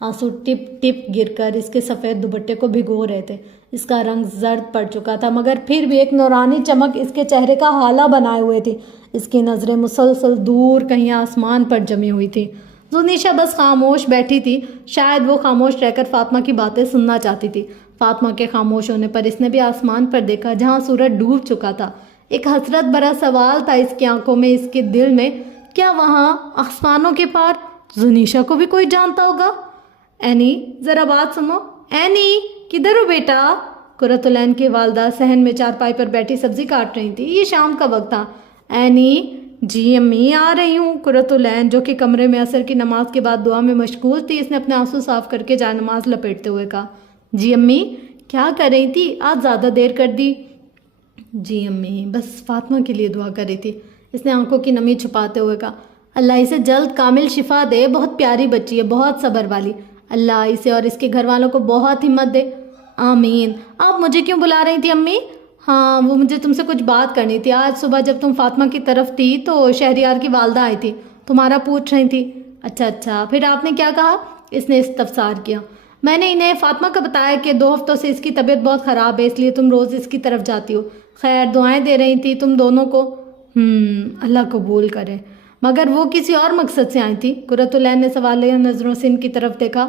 آنسو ٹپ ٹپ گر کر اس کے سفید دوپٹے کو بھگو رہے تھے۔ اس کا رنگ زرد پڑ چکا تھا، مگر پھر بھی ایک نورانی چمک اس کے چہرے کا حالہ بنائے ہوئے تھی۔ اس کی نظریں مسلسل دور کہیں آسمان پر جمی ہوئی تھی۔ زنیشا بس خاموش بیٹھی تھی، شاید وہ خاموش رہ کر فاطمہ کی باتیں سننا چاہتی تھی۔ فاطمہ کے خاموش ہونے پر اس نے بھی آسمان پر دیکھا جہاں سورج ڈوب چکا تھا۔ ایک حسرت بھرا سوال تھا اس کی آنکھوں میں، اس کے دل میں، کیا وہاں آسمانوں کے پار زنیشا کو بھی کوئی جانتا ہوگا؟ اینی ذرا بات سنو۔ اینی کدھر ہو بیٹا؟ قرۃ العین کی والدہ صحن میں چارپائی پر بیٹھی سبزی کاٹ رہی تھی۔ یہ شام کا وقت تھا۔ اینی جی امی آ رہی ہوں۔ قرۃ العین جو کہ کمرے میں عصر کی نماز کے بعد دعا میں مشغول تھی، اس نے اپنے آنسو صاف کر کے جائے نماز لپیٹتے ہوئے کہا، جی امی کیا کر رہی تھی؟ آج زیادہ دیر کر دی۔ جی امی بس فاطمہ کے لیے دعا کر رہی تھی، اس نے آنکھوں کی نمی چھپاتے ہوئے کہا۔ اللہ اسے جلد کامل شفا دے، بہت پیاری بچی ہے، بہت صبر والی۔ اللہ اسے اور اس کے گھر والوں کو بہت ہمت دے۔ آمین۔ آپ مجھے کیوں بلا رہی تھی امی؟ ہاں وہ مجھے تم سے کچھ بات کرنی تھی۔ آج صبح جب تم فاطمہ کی طرف تھی تو شہریار کی والدہ آئی تھی، تمہارا پوچھ رہی تھی۔ اچھا پھر آپ نے کیا کہا؟ اس نے استفسار کیا۔ میں نے انہیں فاطمہ کو بتایا کہ 2 ہفتوں سے اس کی طبیعت بہت خراب ہے، اس لیے تم روز اس کی طرف جاتی ہو۔ خیر دعائیں دے رہی تھی تم دونوں کو۔ اللہ قبول کرے۔ مگر وہ کسی اور مقصد سے آئی تھی؟ قرۃ العین نے سوالیہ نظروں سے ان کی طرف دیکھا۔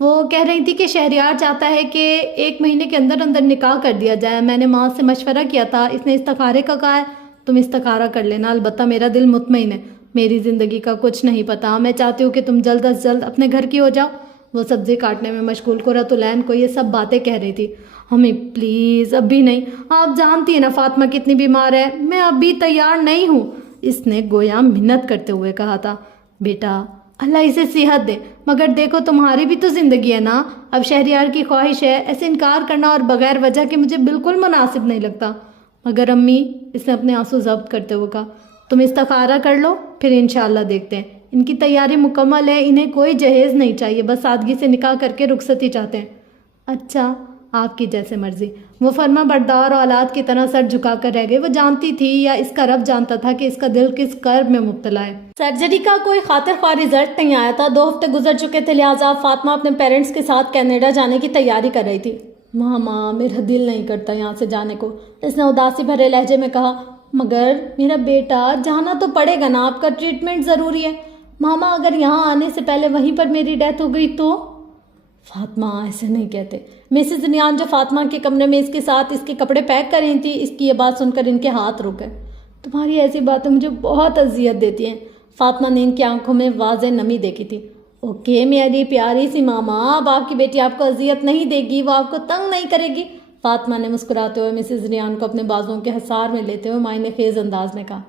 وہ کہہ رہی تھی کہ شہریار چاہتا ہے کہ 1 مہینے کے اندر اندر نکاح کر دیا جائے۔ میں نے ماں سے مشورہ کیا تھا، اس نے استخارے کا کہا ہے۔ تم استخارہ کر لینا، البتہ میرا دل مطمئن ہے، میری زندگی کا کچھ نہیں پتا۔ میں چاہتی ہوں کہ تم جلد از جلد اپنے گھر کی ہو جاؤ۔ وہ سبزی کاٹنے میں مشغول قرۃ العین کو یہ سب باتیں کہہ رہی تھی۔ ہمیں پلیز ابھی نہیں، آپ جانتی ہیں نا فاطمہ کتنی بیمار ہے، میں ابھی تیار نہیں ہوں، اس نے گویا منت کرتے ہوئے کہا تھا۔ بیٹا اللہ اسے صحت دے، مگر دیکھو تمہاری بھی تو زندگی ہے نا۔ اب شہریار کی خواہش ہے، ایسے انکار کرنا اور بغیر وجہ کے مجھے بالکل مناسب نہیں لگتا۔ مگر امی، اس نے اپنے آنسو ضبط کرتے ہوئے کہا، تم استخارہ کر لو، پھر انشاءاللہ دیکھتے ہیں۔ ان کی تیاری مکمل ہے، انہیں کوئی جہیز نہیں چاہیے، بس سادگی سے نکاح کر کے رخصتی چاہتے ہیں۔ اچھا آپ کی جیسے مرضی۔ وہ فرما بردار اولاد کی طرح سر جھکا کر رہ گئی۔ وہ جانتی تھی یا اس کا رب جانتا تھا کہ اس کا دل کس کرب میں مبتلا ہے۔ سرجری کا کوئی خاطر خواہ رزلٹ نہیں آیا تھا۔ 2 ہفتے گزر چکے تھے، لہٰذا فاطمہ اپنے پیرنٹس کے ساتھ کینیڈا جانے کی تیاری کر رہی تھی۔ ماما میرا دل نہیں کرتا یہاں سے جانے کو، اس نے اداسی بھرے لہجے میں کہا۔ مگر میرا بیٹا جانا تو پڑے گا نا، آپ کا ٹریٹمنٹ ضروری ہے۔ ماما اگر یہاں آنے سے پہلے وہیں پر میری ڈیتھ ہو گئی تو؟ فاطمہ ایسے نہیں کہتے۔ مسز نیان جو فاطمہ کے کمرے میں اس کے ساتھ اس کے کپڑے پیک کر رہی تھی، اس کی یہ بات سن کر ان کے ہاتھ رک گئے۔ تمہاری ایسی باتیں مجھے بہت اذیت دیتی ہیں۔ فاطمہ نے ان کی آنکھوں میں واضح نمی دیکھی تھی۔ اوکے میری پیاری سی ماما، اب آپ کی بیٹی آپ کو اذیت نہیں دے گی، وہ آپ کو تنگ نہیں کرے گی۔ فاطمہ نے مسکراتے ہوئے مسز نیان کو اپنے بازوؤں کے حصار میں لیتے ہوئے معنی خیز انداز میں کہا،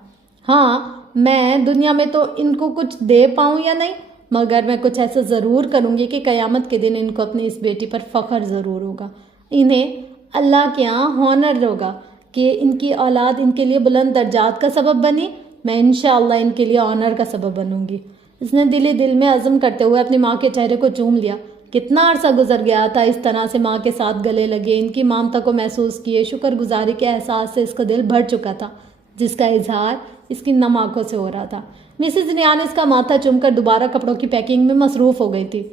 ہاں میں دنیا میں تو ان کو کچھ دے پاؤں یا نہیں، مگر میں کچھ ایسا ضرور کروں گی کہ قیامت کے دن ان کو اپنی اس بیٹی پر فخر ضرور ہوگا، انہیں اللہ کے ہاں ہونر ہوگا کہ ان کی اولاد ان کے لیے بلند درجات کا سبب بنی۔ میں انشاءاللہ ان کے لیے آنر کا سبب بنوں گی۔ اس نے دل ہی دل میں عزم کرتے ہوئے اپنی ماں کے چہرے کو چوم لیا۔ کتنا عرصہ گزر گیا تھا اس طرح سے ماں کے ساتھ گلے لگے، ان کی ممتا کو محسوس کیے، شکر گزاری کے احساس سے اس کا دل بھر چکا تھا، جس کا اظہار اس کی نم آنکھوں سے ہو رہا تھا۔ مسز نیان اس کا ماتھا چوم کر دوبارہ کپڑوں کی پیکنگ میں مصروف ہو گئی تھی۔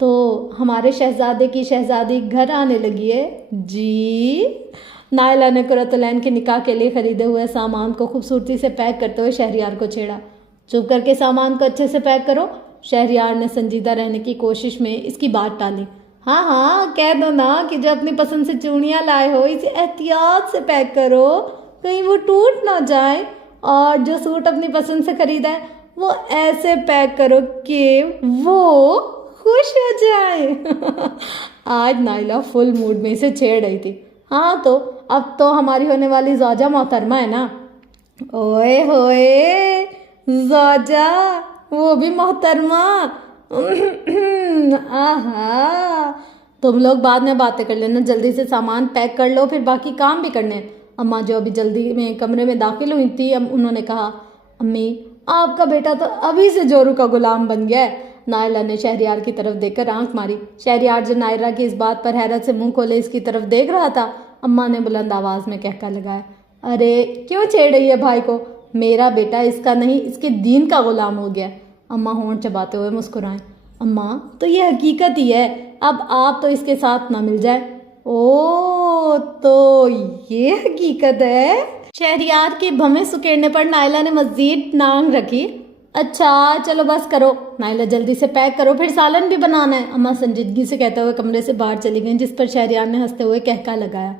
تو ہمارے شہزادے کی شہزادی گھر آنے لگی ہے؟ جی۔ نائلہ نے قرۃ العین کے نکاح کے لیے خریدے ہوئے سامان کو خوبصورتی سے پیک کرتے ہوئے شہریار کو چھیڑا۔ چپ کر کے سامان کو اچھے سے پیک کرو۔ شہریار نے سنجیدہ رہنے کی کوشش میں اس کی بات ٹالی۔ ہاں کہہ دو نا کہ جو اپنی پسند سے چوڑیاں لائے ہو اسے احتیاط سے پیک کرو، کہیں وہ ٹوٹ نہ جائے، اور جو سوٹ اپنی پسند سے خریدا ہے وہ ایسے پیک کرو کہ وہ خوش ہو جائے۔ آج نائلہ فل موڈ میں اسے چھیڑ رہی تھی۔ ہاں تو اب تو ہماری ہونے والی زوجہ محترمہ ہے نا۔ اوئے ہوئے زوجہ، وہ بھی محترمہ۔ آہا، تم لوگ بعد میں باتیں کر لینا، جلدی سے سامان پیک کر لو، پھر باقی کام بھی کرنے ہیں۔ اماں جو ابھی جلدی میں کمرے میں داخل ہوئی تھی، انہوں نے کہا، امی آپ کا بیٹا تو ابھی سے جورو کا غلام بن گیا ہے۔ نائلہ نے شہریار کی طرف دیکھ کر آنکھ ماری۔ شہریار جو نائلہ کی اس بات پر حیرت سے منہ کھولے اس کی طرف دیکھ رہا تھا، اماں نے بلند آواز میں کہہ کر لگایا، ارے کیوں چھیڑ رہی ہے بھائی کو؟ میرا بیٹا اس کا نہیں، اس کے دین کا غلام ہو گیا۔ اماں ہونٹ چباتے ہوئے مسکرائیں۔ اماں تو یہ حقیقت ہی ہے، اب آپ تو اس کے ساتھ نہ مل جائے۔ او تو یہ حقیقت ہے؟ شہریار کے بھمے سکیڑنے پر نائلہ نے مزید نانگ رکھی۔ اچھا چلو بس کرو نائلہ، جلدی سے پیک کرو، پھر سالن بھی بنانا ہے، اماں سنجیدگی سے کہتے ہوئے کمرے سے باہر چلی گئیں، جس پر شہریار نے ہنستے ہوئے کہکا لگایا۔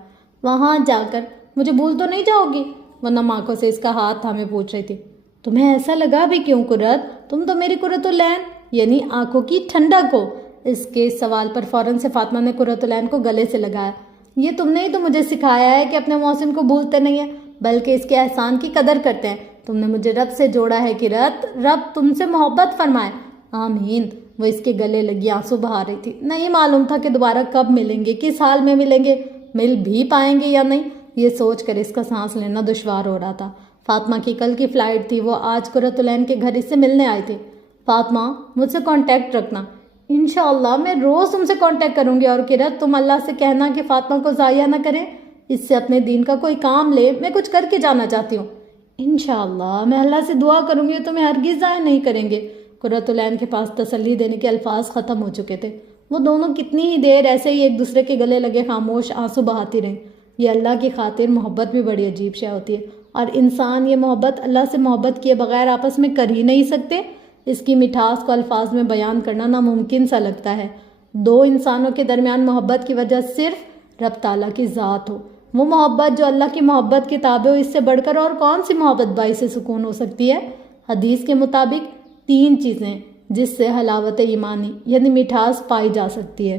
وہاں جا کر مجھے بھول تو نہیں جاؤ گی؟ وہ نم آنکھوں سے اس کا ہاتھ تھامے پوچھ رہی تھی۔ تمہیں ایسا لگا بھی کیوں قرت؟ تم تو میری قرۃ العین یعنی آنکھوں کی ٹھنڈک ہو۔ اس کے سوال پر فوراً سے فاطمہ نے قرۃ العین کو گلے سے لگایا۔ یہ تم نے ہی تو مجھے سکھایا ہے کہ اپنے محسن کو بھولتے نہیں ہیں بلکہ اس کے احسان کی قدر کرتے ہیں۔ تم نے مجھے رب سے جوڑا ہے قرت، رب تم سے محبت فرمائے۔ آمین۔ وہ اس کے گلے لگی آنسو بہا رہی تھی۔ نہیں معلوم تھا کہ دوبارہ کب ملیں گے، کس حال میں ملیں گے، مل بھی پائیں گے یا نہیں، یہ سوچ کر اس کا سانس لینا دشوار ہو رہا تھا۔ فاطمہ کی کل کی فلائٹ تھی، وہ آج قرۃ العین کے گھر اس سے ملنے آئے تھے۔ فاطمہ مجھ سے کانٹیکٹ رکھنا۔ انشاءاللہ میں روز تم سے کانٹیکٹ کروں گی، اور قرت تم اللہ سے کہنا کہ فاطمہ کو ضائع نہ کریں، اس سے اپنے دین کا کوئی کام لے، میں کچھ کر کے جانا چاہتی ہوں۔ انشاءاللہ میں اللہ سے دعا کروں گی تمہیں ہرگز ضائع نہیں کریں گے۔ قرۃ العین کے پاس تسلی دینے کے الفاظ ختم ہو چکے تھے۔ وہ دونوں کتنی ہی دیر ایسے ہی ایک دوسرے کے گلے لگے خاموش آنسو بہاتی رہیں۔ یہ اللہ کی خاطر محبت بھی بڑی عجیب شے ہوتی ہے، اور انسان یہ محبت اللہ سے محبت کیے بغیر آپس میں کر ہی نہیں سکتے۔ اس کی مٹھاس کو الفاظ میں بیان کرنا ناممکن سا لگتا ہے۔ دو انسانوں کے درمیان محبت کی وجہ صرف رب تعالیٰ کی ذات ہو، وہ محبت جو اللہ کی محبت کے تابع ہو، اس سے بڑھ کر اور کون سی محبت باعث سکون ہو سکتی ہے؟ حدیث کے مطابق 3 چیزیں جس سے حلاوت ایمانی یعنی مٹھاس پائی جا سکتی ہے۔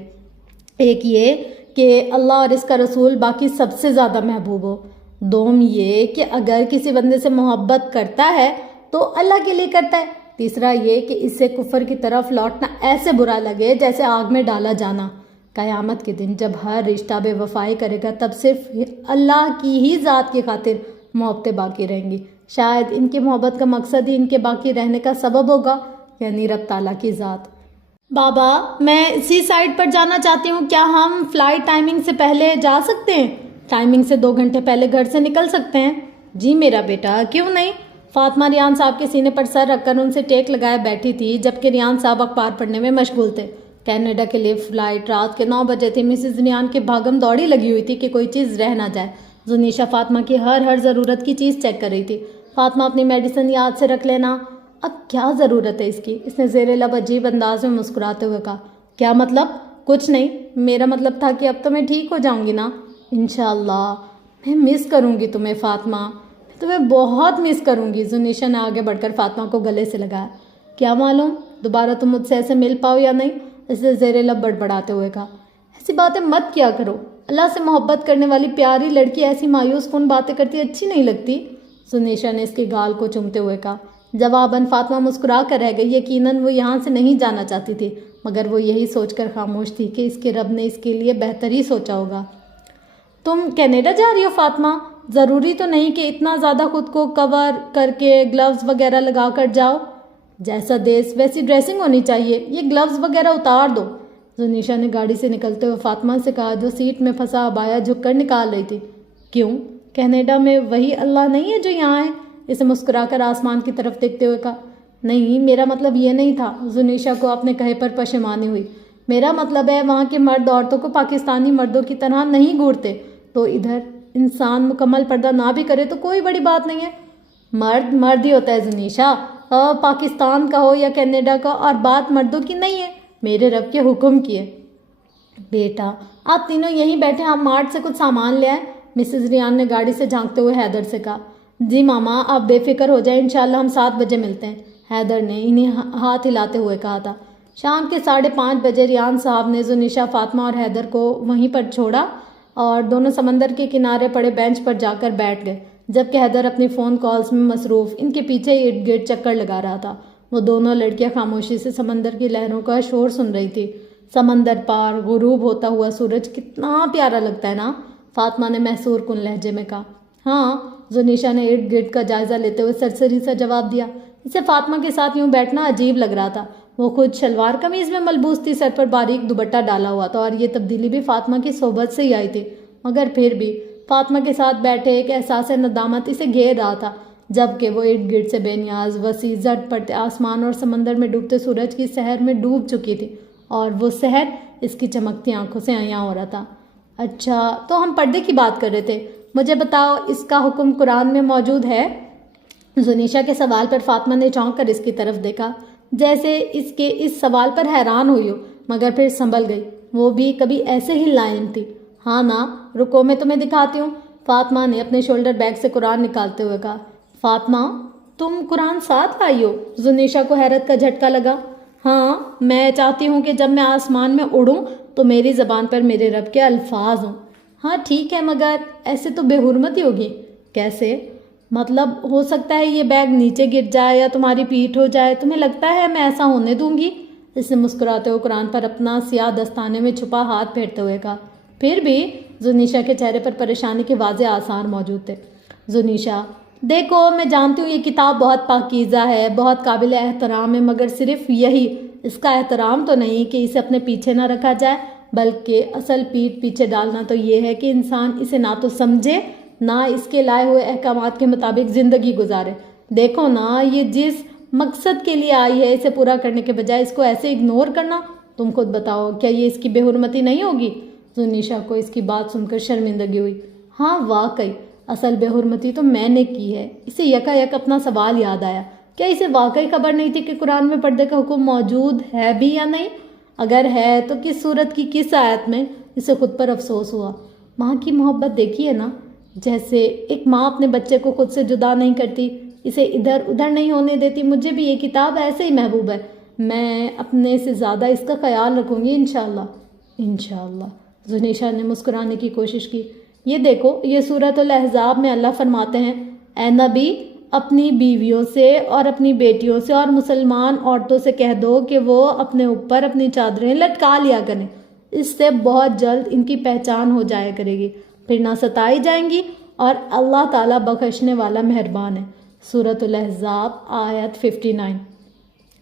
ایک یہ کہ اللہ اور اس کا رسول باقی سب سے زیادہ محبوب ہو۔ دوم یہ کہ اگر کسی بندے سے محبت کرتا ہے تو اللہ کے لیے کرتا ہے۔ تیسرا یہ کہ اس سے کفر کی طرف لوٹنا ایسے برا لگے جیسے آگ میں ڈالا جانا۔ قیامت کے دن جب ہر رشتہ بے وفائی کرے گا تب صرف اللہ کی ہی ذات کی خاطر محبتیں باقی رہیں گی۔ شاید ان کی محبت کا مقصد ہی ان کے باقی رہنے کا سبب ہوگا، یعنی رب تعالیٰ کی ذات۔ بابا میں اسی سائٹ پر جانا چاہتی ہوں، کیا ہم فلائٹ ٹائمنگ سے پہلے جا سکتے ہیں؟ ٹائمنگ سے 2 گھنٹے پہلے گھر سے نکل سکتے ہیں؟ جی میرا بیٹا، کیوں نہیں؟ فاطمہ ریان صاحب کے سینے پر سر رکھ کر ان سے ٹیک لگائے بیٹھی تھی، جبکہ ریان صاحب اخبار پڑھنے میں مشغول تھے۔ کینیڈا کے لیے فلائٹ رات کے 9 بجے تھی۔ مسز ریان کی بھاگم دوڑی لگی ہوئی تھی کہ کوئی چیز رہ نہ جائے۔ زنیشا فاطمہ کی ہر ضرورت کی چیز چیک کر رہی تھی۔ فاطمہ اپنی میڈیسن یاد سے رکھ لینا۔ اب کیا ضرورت ہے اس کی؟ اس نے زیر لب عجیب انداز میں مسکراتے ہوئے کہا۔ کیا مطلب؟ کچھ نہیں، میرا مطلب تھا کہ اب تو میں ٹھیک ہو جاؤں گی نا؟ انشاءاللہ۔ میں مس کروں گی تمہیں فاطمہ، میں تمہیں بہت مس کروں گی۔ زنیشا نے آگے بڑھ کر فاطمہ کو گلے سے لگایا۔ کیا معلوم دوبارہ تم مجھ سے ایسے مل پاؤ یا نہیں، اس نے زیر لب بڑبڑاتے ہوئے کہا۔ ایسی باتیں مت کیا کرو، اللہ سے محبت کرنے والی پیاری لڑکی ایسی مایوس کن باتیں کرتی اچھی نہیں لگتی۔ زنیشا نے اس کے گال کو چومتے ہوئے کہا۔ جواباً فاطمہ مسکرا کر رہ گئی۔ یقیناً وہ یہاں سے نہیں جانا چاہتی تھی، مگر وہ یہی سوچ کر خاموش تھی کہ اس کے رب نے اس کے لیے بہتر ہی سوچا ہوگا۔ تم کینیڈا جا رہی ہو فاطمہ؟ ضروری تو نہیں کہ اتنا زیادہ خود کو کور کر کے گلوز وغیرہ لگا کر جاؤ۔ جیسا دیس ویسی ڈریسنگ ہونی چاہیے، یہ گلوز وغیرہ اتار دو۔ زنیشا نے گاڑی سے نکلتے ہوئے فاطمہ سے کہا، جو سیٹ میں پھنسا عبایا جھک کر نکال رہی تھی۔ کیوں؟ کینیڈا میں وہی اللہ نہیں ہے جو یہاں ہے؟ اسے مسکرا کر آسمان کی طرف دیکھتے ہوئے کہا۔ نہیں، میرا مطلب یہ نہیں تھا۔ زنیشا کو اپنے کہے پر پشیمانی ہوئی۔ میرا مطلب ہے وہاں کے مرد عورتوں کو پاکستانی مردوں کی طرح نہیں گھورتے، تو ادھر انسان مکمل پردہ نہ بھی کرے تو کوئی بڑی بات نہیں ہے۔ مرد مرد ہی ہوتا ہے زنیشا، پاکستان کا ہو یا کینیڈا کا، اور بات مردوں کی نہیں ہے، میرے رب کے حکم کی ہے۔ بیٹا آپ تینوں یہیں بیٹھے، آپ مارٹ سے کچھ سامان لے آئیں، مسز ریان نے گاڑی سے جھانکتے ہوئے حیدر سے کہا۔ جی ماما آپ بے فکر ہو جائیں، انشاءاللہ ہم 7 بجے ملتے ہیں، حیدر نے انہیں ہاتھ ہلاتے ہوئے کہا تھا۔ شام کے 5:30 بجے ریان صاحب نے زنیشا، فاطمہ اور حیدر کو وہیں پر چھوڑا اور دونوں سمندر کے کنارے پڑے بینچ پر جا کر بیٹھ گئے، جبکہ حیدر اپنی فون کالز میں مصروف ان کے پیچھے ارد گرد چکر لگا رہا تھا۔ وہ دونوں لڑکیاں خاموشی سے سمندر کی لہروں کا شور سن رہی تھی۔ سمندر پار غروب ہوتا ہوا سورج کتنا پیارا لگتا ہے نا، فاطمہ نے محسور کن لہجے میں کہا۔ ہاں، زنیشا نے ارد گرد کا جائزہ لیتے ہوئے سرسری سا جواب دیا۔ اسے فاطمہ کے ساتھ یوں بیٹھنا عجیب لگ رہا تھا۔ وہ خود شلوار قمیض میں ملبوس تھی، سر پر باریک دوپٹہ ڈالا ہوا تھا، اور یہ تبدیلی بھی فاطمہ کی صحبت سے ہی آئی تھی، مگر پھر بھی فاطمہ کے ساتھ بیٹھے ایک احساس ندامت اسے گھیر رہا تھا، جبکہ وہ ارد گرد سے بے نیاز وسیع زٹ پڑتے آسمان اور سمندر میں ڈوبتے سورج کی سحر میں ڈوب چکی تھی، اور وہ سحر اس کی چمکتی آنکھوں سے عیاں ہو رہا تھا۔ اچھا، تو ہم پردے کی بات کر رہے تھے، مجھے بتاؤ اس کا حکم قرآن میں موجود ہے؟ زنیشا کے سوال پر فاطمہ نے چونک کر اس کی طرف دیکھا، جیسے اس کے اس سوال پر حیران ہوئی ہو، مگر پھر سنبھل گئی۔ وہ بھی کبھی ایسے ہی لائن تھی۔ ہاں نا، رکو میں تمہیں دکھاتی ہوں۔ فاطمہ نے اپنے شولڈر بیگ سے قرآن نکالتے ہوئے کہا۔ فاطمہ، تم قرآن ساتھ لائی ہو؟ زنیشا کو حیرت کا جھٹکا لگا۔ ہاں، میں چاہتی ہوں کہ جب میں آسمان میں اڑوں تو میری زبان پر میرے رب کے الفاظ ہوں۔ ہاں ٹھیک ہے، مگر ایسے تو بے حرمتی ہوگی۔ کیسے؟ مطلب ہو سکتا ہے یہ بیگ نیچے گر جائے یا تمہاری پیٹھ ہو جائے، تمہیں لگتا ہے میں ایسا ہونے دوں گی؟ اس نے مسکراتے ہوئے قرآن پر اپنا سیاہ دستانے میں چھپا ہاتھ پھیرتے ہوئے کہا۔ پھر بھی زنیشا کے چہرے پر پریشانی کے واضح آثار موجود تھے۔ زنیشا، دیکھو میں جانتی ہوں یہ کتاب بہت پاکیزہ ہے، بہت قابل احترام ہے، مگر صرف یہی اس کا احترام تو نہیں کہ اسے اپنے پیچھے نہ رکھا جائے، بلکہ اصل پیٹھ پیچھے ڈالنا تو یہ ہے کہ انسان اسے نہ تو سمجھے نہ اس کے لائے ہوئے احکامات کے مطابق زندگی گزارے۔ دیکھو نا، یہ جس مقصد کے لیے آئی ہے اسے پورا کرنے کے بجائے اس کو ایسے اگنور کرنا، تم خود بتاؤ کیا یہ اس کی بے حرمتی نہیں ہوگی؟ زنیشا کو اس کی بات سن کر شرمندگی ہوئی۔ ہاں واقعی، اصل بے حرمتی تو میں نے کی ہے۔ اسے یکا یک اپنا سوال یاد آیا، کیا اسے واقعی خبر نہیں تھی کہ قرآن میں پردے کا حکم موجود ہے بھی یا نہیں؟ اگر ہے تو کس صورت کی کس آیت میں؟ اسے خود پر افسوس ہوا۔ ماں کی محبت دیکھی ہے نا، جیسے ایک ماں اپنے بچے کو خود سے جدا نہیں کرتی، اسے ادھر ادھر نہیں ہونے دیتی۔ مجھے بھی یہ کتاب ایسے ہی محبوب ہے، میں اپنے سے زیادہ اس کا خیال رکھوں گی انشاءاللہ۔ انشاءاللہ، زنیشا نے مسکرانے کی کوشش کی۔ یہ دیکھو، یہ سورۃ الاحزاب میں اللہ فرماتے ہیں، اے نبی، اپنی بیویوں سے اور اپنی بیٹیوں سے اور مسلمان عورتوں سے کہہ دو کہ وہ اپنے اوپر اپنی چادریں لٹکا لیا کریں، اس سے بہت جلد ان کی پہچان ہو جایا کرے گی، پھر نہ ستائی جائیں گی، اور اللہ تعالیٰ بخشنے والا مہربان ہے۔ سورۃ الاحزاب آیت 59۔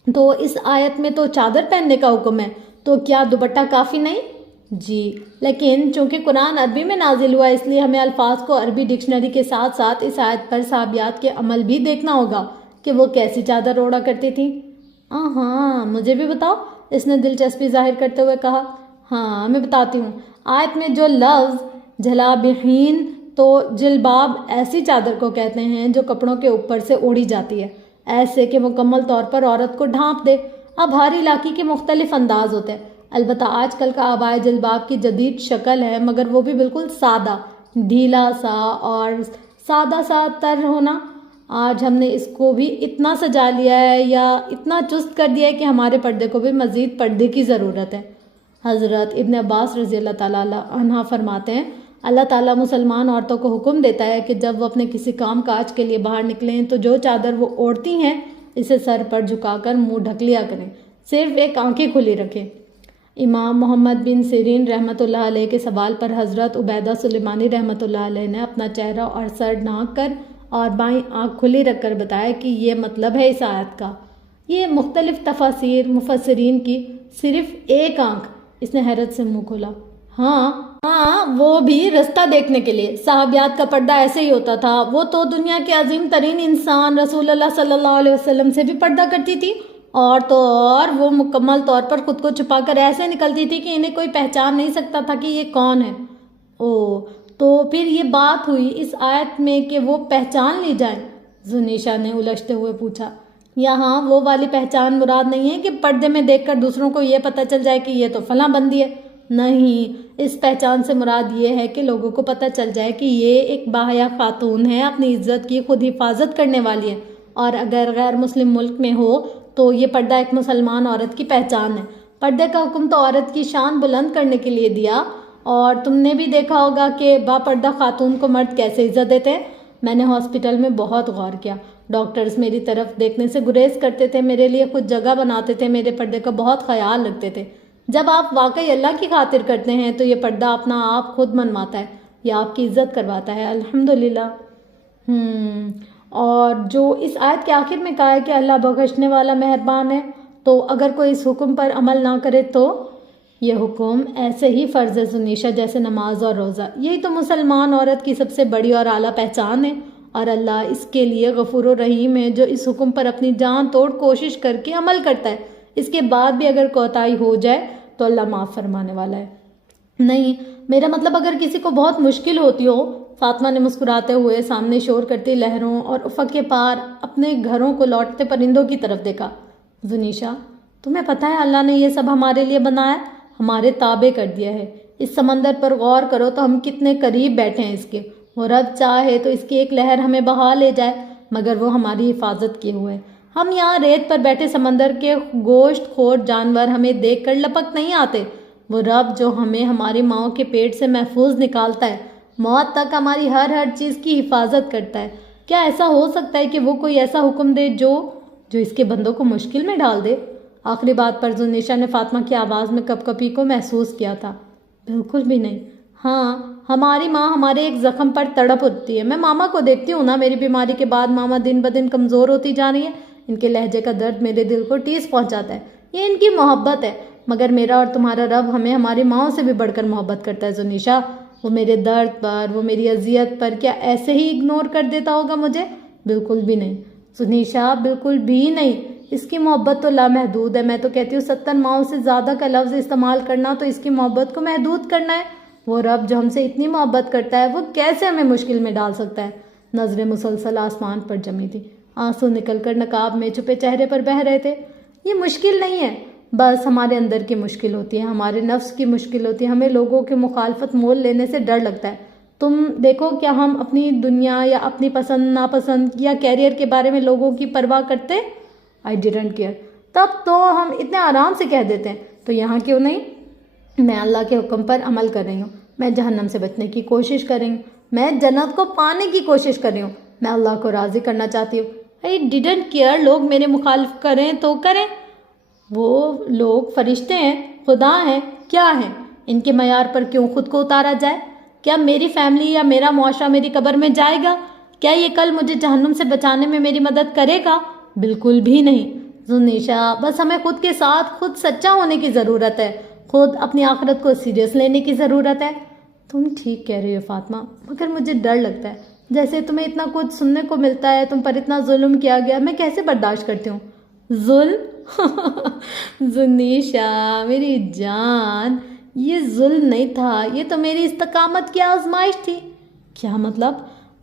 تو اس آیت میں تو چادر پہننے کا حکم ہے، تو کیا دوپٹہ کافی نہیں؟ جی، لیکن چونکہ قرآن عربی میں نازل ہوا اس لیے ہمیں الفاظ کو عربی ڈکشنری کے ساتھ ساتھ اس آیت پر صحابیات کے عمل بھی دیکھنا ہوگا کہ وہ کیسی چادر اوڑھا کرتی تھیں۔ ہاں، مجھے بھی بتاؤ، اس نے دلچسپی ظاہر کرتے ہوئے کہا۔ ہاں میں بتاتی ہوں، آیت میں جو لفظ جلابیبین، تو جلباب ایسی چادر کو کہتے ہیں جو کپڑوں کے اوپر سے اوڑھی جاتی ہے، ایسے کہ مکمل طور پر عورت کو ڈھانپ دے۔ اب ہر علاقے کے مختلف انداز ہوتے ہیں، البتہ آج کل کا عبائے جلباب کی جدید شکل ہے، مگر وہ بھی بالکل سادہ، ڈھیلا سا اور سادہ سا تر ہونا۔ آج ہم نے اس کو بھی اتنا سجا لیا ہے یا اتنا چست کر دیا ہے کہ ہمارے پردے کو بھی مزید پردے کی ضرورت ہے۔ حضرت ابن عباس رضی اللہ تعالیٰ عنہ فرماتے ہیں، اللہ تعالیٰ مسلمان عورتوں کو حکم دیتا ہے کہ جب وہ اپنے کسی کام کاج کے لیے باہر نکلیں تو جو چادر وہ اوڑھتی ہیں اسے سر پر جھکا کر منہ ڈھک لیا کریں، صرف ایک آنکھیں کھلی رکھیں۔ امام محمد بن سیرین رحمۃ اللہ علیہ کے سوال پر حضرت عبیدہ سلیمانی رحمۃ اللہ علیہ نے اپنا چہرہ اور سر ڈھانک کر اور بائیں آنکھ کھلی رکھ کر بتایا کہ یہ مطلب ہے اس آیت کا۔ یہ مختلف تفاسیر مفسرین کی صرف ایک آنکھ؟ اس نے حیرت سے منہ کھولا۔ ہاں، وہ بھی رستہ دیکھنے کے لیے۔ صحابیات کا پردہ ایسے ہی ہوتا تھا، وہ تو دنیا کے عظیم ترین انسان رسول اللہ صلی اللہ علیہ وسلم سے بھی پردہ کرتی تھی، اور تو اور وہ مکمل طور پر خود کو چھپا کر ایسے نکلتی تھی کہ انہیں کوئی پہچان نہیں سکتا تھا کہ یہ کون ہے۔ تو پھر یہ بات ہوئی اس آیت میں کہ وہ پہچان لی جائیں؟ زنیشا نے الجھتے ہوئے پوچھا۔ یہاں وہ والی پہچان مراد نہیں ہے کہ پردے میں دیکھ کر دوسروں کو یہ پتہ چل جائے کہ یہ تو فلاں بندی ہے، نہیں، اس پہچان سے مراد یہ ہے کہ لوگوں کو پتہ چل جائے کہ یہ ایک باحیا خاتون ہے، اپنی عزت کی خود حفاظت کرنے والی ہے، اور اگر غیر مسلم ملک میں ہو تو یہ پردہ ایک مسلمان عورت کی پہچان ہے۔ پردے کا حکم تو عورت کی شان بلند کرنے کے لیے دیا، اور تم نے بھی دیکھا ہوگا کہ با پردہ خاتون کو مرد کیسے عزت دیتے ہیں۔ میں نے ہاسپٹل میں بہت غور کیا، ڈاکٹرز میری طرف دیکھنے سے گریز کرتے تھے، میرے لیے خود جگہ بناتے تھے، میرے پردے کا بہت خیال رکھتے تھے۔ جب آپ واقعی اللہ کی خاطر کرتے ہیں تو یہ پردہ اپنا آپ خود منواتا ہے، یہ آپ کی عزت کرواتا ہے، الحمدللہ۔ اور جو اس آیت کے آخر میں کہا ہے کہ اللہ بخشنے والا مہربان ہے، تو اگر کوئی اس حکم پر عمل نہ کرے تو یہ حکم ایسے ہی فرض ہے زنیشا، جیسے نماز اور روزہ۔ یہی تو مسلمان عورت کی سب سے بڑی اور اعلیٰ پہچان ہے، اور اللہ اس کے لیے غفور و رحیم ہے جو اس حکم پر اپنی جان توڑ کوشش کر کے عمل کرتا ہے، اس کے بعد بھی اگر کوتاہی ہو جائے تو اللہ معاف فرمانے والا ہے۔ نہیں، میرا مطلب اگر کسی کو بہت مشکل ہوتی ہو، فاطمہ نے مسکراتے ہوئے سامنے شور کرتی لہروں اور افق کے پار اپنے گھروں کو لوٹتے پرندوں کی طرف دیکھا۔ زنیشا، تمہیں پتہ ہے اللہ نے یہ سب ہمارے لیے بنایا، ہمارے تابع کر دیا ہے۔ اس سمندر پر غور کرو تو ہم کتنے قریب بیٹھے ہیں اس کے، وہ رب چاہے تو اس کی ایک لہر ہمیں بہا لے جائے، مگر وہ ہماری حفاظت کیے ہوئے۔ ہم یہاں ریت پر بیٹھے سمندر کے گوشت خور جانور ہمیں دیکھ کر لپک نہیں آتے۔ وہ رب جو ہمیں ہماری ماؤں کے پیٹ سے محفوظ نکالتا ہے، موت تک ہماری ہر چیز کی حفاظت کرتا ہے، کیا ایسا ہو سکتا ہے کہ وہ کوئی ایسا حکم دے جو اس کے بندوں کو مشکل میں ڈال دے؟ آخری بات پر زنیشا نے فاطمہ کی آواز میں کپ کپی کو محسوس کیا تھا۔ بالکل بھی نہیں۔ ہاں، ہماری ماں ہمارے ایک زخم پر تڑپ اٹھتی ہے۔ میں ماما کو دیکھتی ہوں نا، میری بیماری کے بعد ماما دن بدن کمزور ہوتی جا رہی ہے، ان کے لہجے کا درد میرے دل کو ٹھیس پہنچاتا ہے۔ یہ ان کی محبت ہے، مگر میرا اور تمہارا رب ہمیں ہماری ماؤں سے بھی بڑھ کر محبت کرتا ہے زنیشا۔ وہ میرے درد پر، وہ میری اذیت پر کیا ایسے ہی اگنور کر دیتا ہوگا مجھے؟ بالکل بھی نہیں زنیشا، بالکل بھی نہیں۔ اس کی محبت تو لامحدود ہے۔ میں تو کہتی ہوں 70 ماؤں سے زیادہ کا لفظ استعمال کرنا تو اس کی محبت کو محدود کرنا ہے۔ وہ رب جو ہم سے اتنی محبت کرتا ہے، وہ کیسے ہمیں مشکل میں ڈال سکتا ہے؟ نظریں مسلسل آسمان پر جمی تھی، آنسو نکل کر نقاب میں چھپے چہرے پر بہہ رہے تھے۔ یہ مشکل نہیں ہے، بس ہمارے اندر کی مشکل ہوتی ہے، ہمارے نفس کی مشکل ہوتی ہے۔ ہمیں لوگوں کی مخالفت مول لینے سے ڈر لگتا ہے۔ تم دیکھو، کیا ہم اپنی دنیا یا اپنی پسند ناپسند یا کیریئر کے بارے میں لوگوں کی پرواہ کرتے؟ I didn't care۔ تب تو ہم اتنے آرام سے کہہ دیتے ہیں، تو یہاں کیوں نہیں؟ میں اللہ کے حکم پر عمل کر رہی ہوں، میں جہنم سے بچنے کی کوشش کر رہی ہوں، میں جنت کو پانے کی کوشش کر رہی ہوں، میں اللہ کو راضی کرنا چاہتی ہوں۔ I didn't care لوگ میرے مخالف کریں تو کریں، وہ لوگ فرشتے ہیں، خدا ہیں، کیا ہیں؟ ان کے معیار پر کیوں خود کو اتارا جائے؟ کیا میری فیملی یا میرا معاشرہ میری قبر میں جائے گا؟ کیا یہ کل مجھے جہنم سے بچانے میں میری مدد کرے گا؟ بالکل بھی نہیں زنیشا، بس ہمیں خود کے ساتھ خود سچا ہونے کی ضرورت ہے، خود اپنی آخرت کو سیریس لینے کی ضرورت ہے۔ تم ٹھیک کہہ رہی ہو فاطمہ، مگر مجھے ڈر لگتا ہے، جیسے تمہیں اتنا کچھ سننے کو ملتا ہے، تم پر اتنا ظلم کیا گیا، میں کیسے برداشت کرتی ہوں؟ ظلم؟ زنیشا میری جان، یہ ظلم نہیں تھا، یہ تو میری استقامت کی آزمائش تھی۔ کیا مطلب؟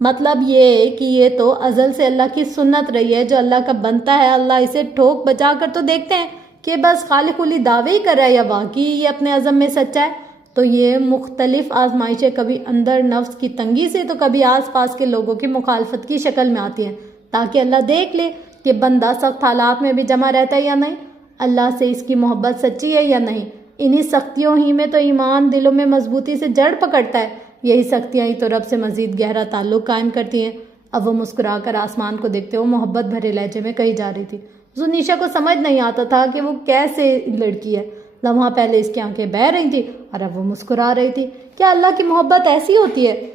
مطلب یہ کہ یہ تو ازل سے اللہ کی سنت رہی ہے، جو اللہ کا بنتا ہے اللہ اسے ٹھوک بچا کر تو دیکھتے ہیں کہ بس خالی خلی دعوے ہی کر رہا ہے یا واقعی یہ اپنے عزم میں سچا ہے۔ تو یہ مختلف آزمائشیں کبھی اندر نفس کی تنگی سے تو کبھی آس پاس کے لوگوں کی مخالفت کی شکل میں آتی ہیں، تاکہ اللہ دیکھ لے کہ بندہ سخت حالات میں بھی جمع رہتا ہے یا نہیں، اللہ سے اس کی محبت سچی ہے یا نہیں۔ انہی سختیوں ہی میں تو ایمان دلوں میں مضبوطی سے جڑ پکڑتا ہے، یہی سختیاں ہی تو رب سے مزید گہرا تعلق قائم کرتی ہیں۔ اب وہ مسکرا کر آسمان کو دیکھتے ہوئے محبت بھرے لہجے میں کہی جا رہی تھی۔ زنیشا کو سمجھ نہیں آتا تھا کہ وہ کیسے لڑکی ہے، لمحہ پہلے اس کی آنکھیں بہہ رہی تھی اور اب وہ مسکرا رہی تھی۔ کیا اللہ کی محبت ایسی ہوتی ہے؟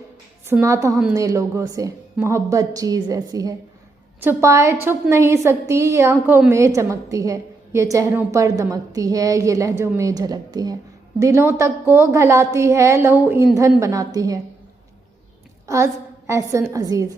سنا تھا ہم نے لوگوں سے، محبت چیز ایسی ہے، چھپائے چھپ نہیں سکتی، یہ آنکھوں میں چمکتی ہے، یہ چہروں پر دمکتی ہے، یہ لہجوں میں جھلکتی ہے، دلوں تک کو گھلاتی ہے، لہو ایندھن بناتی ہے۔ از احسن عزیز،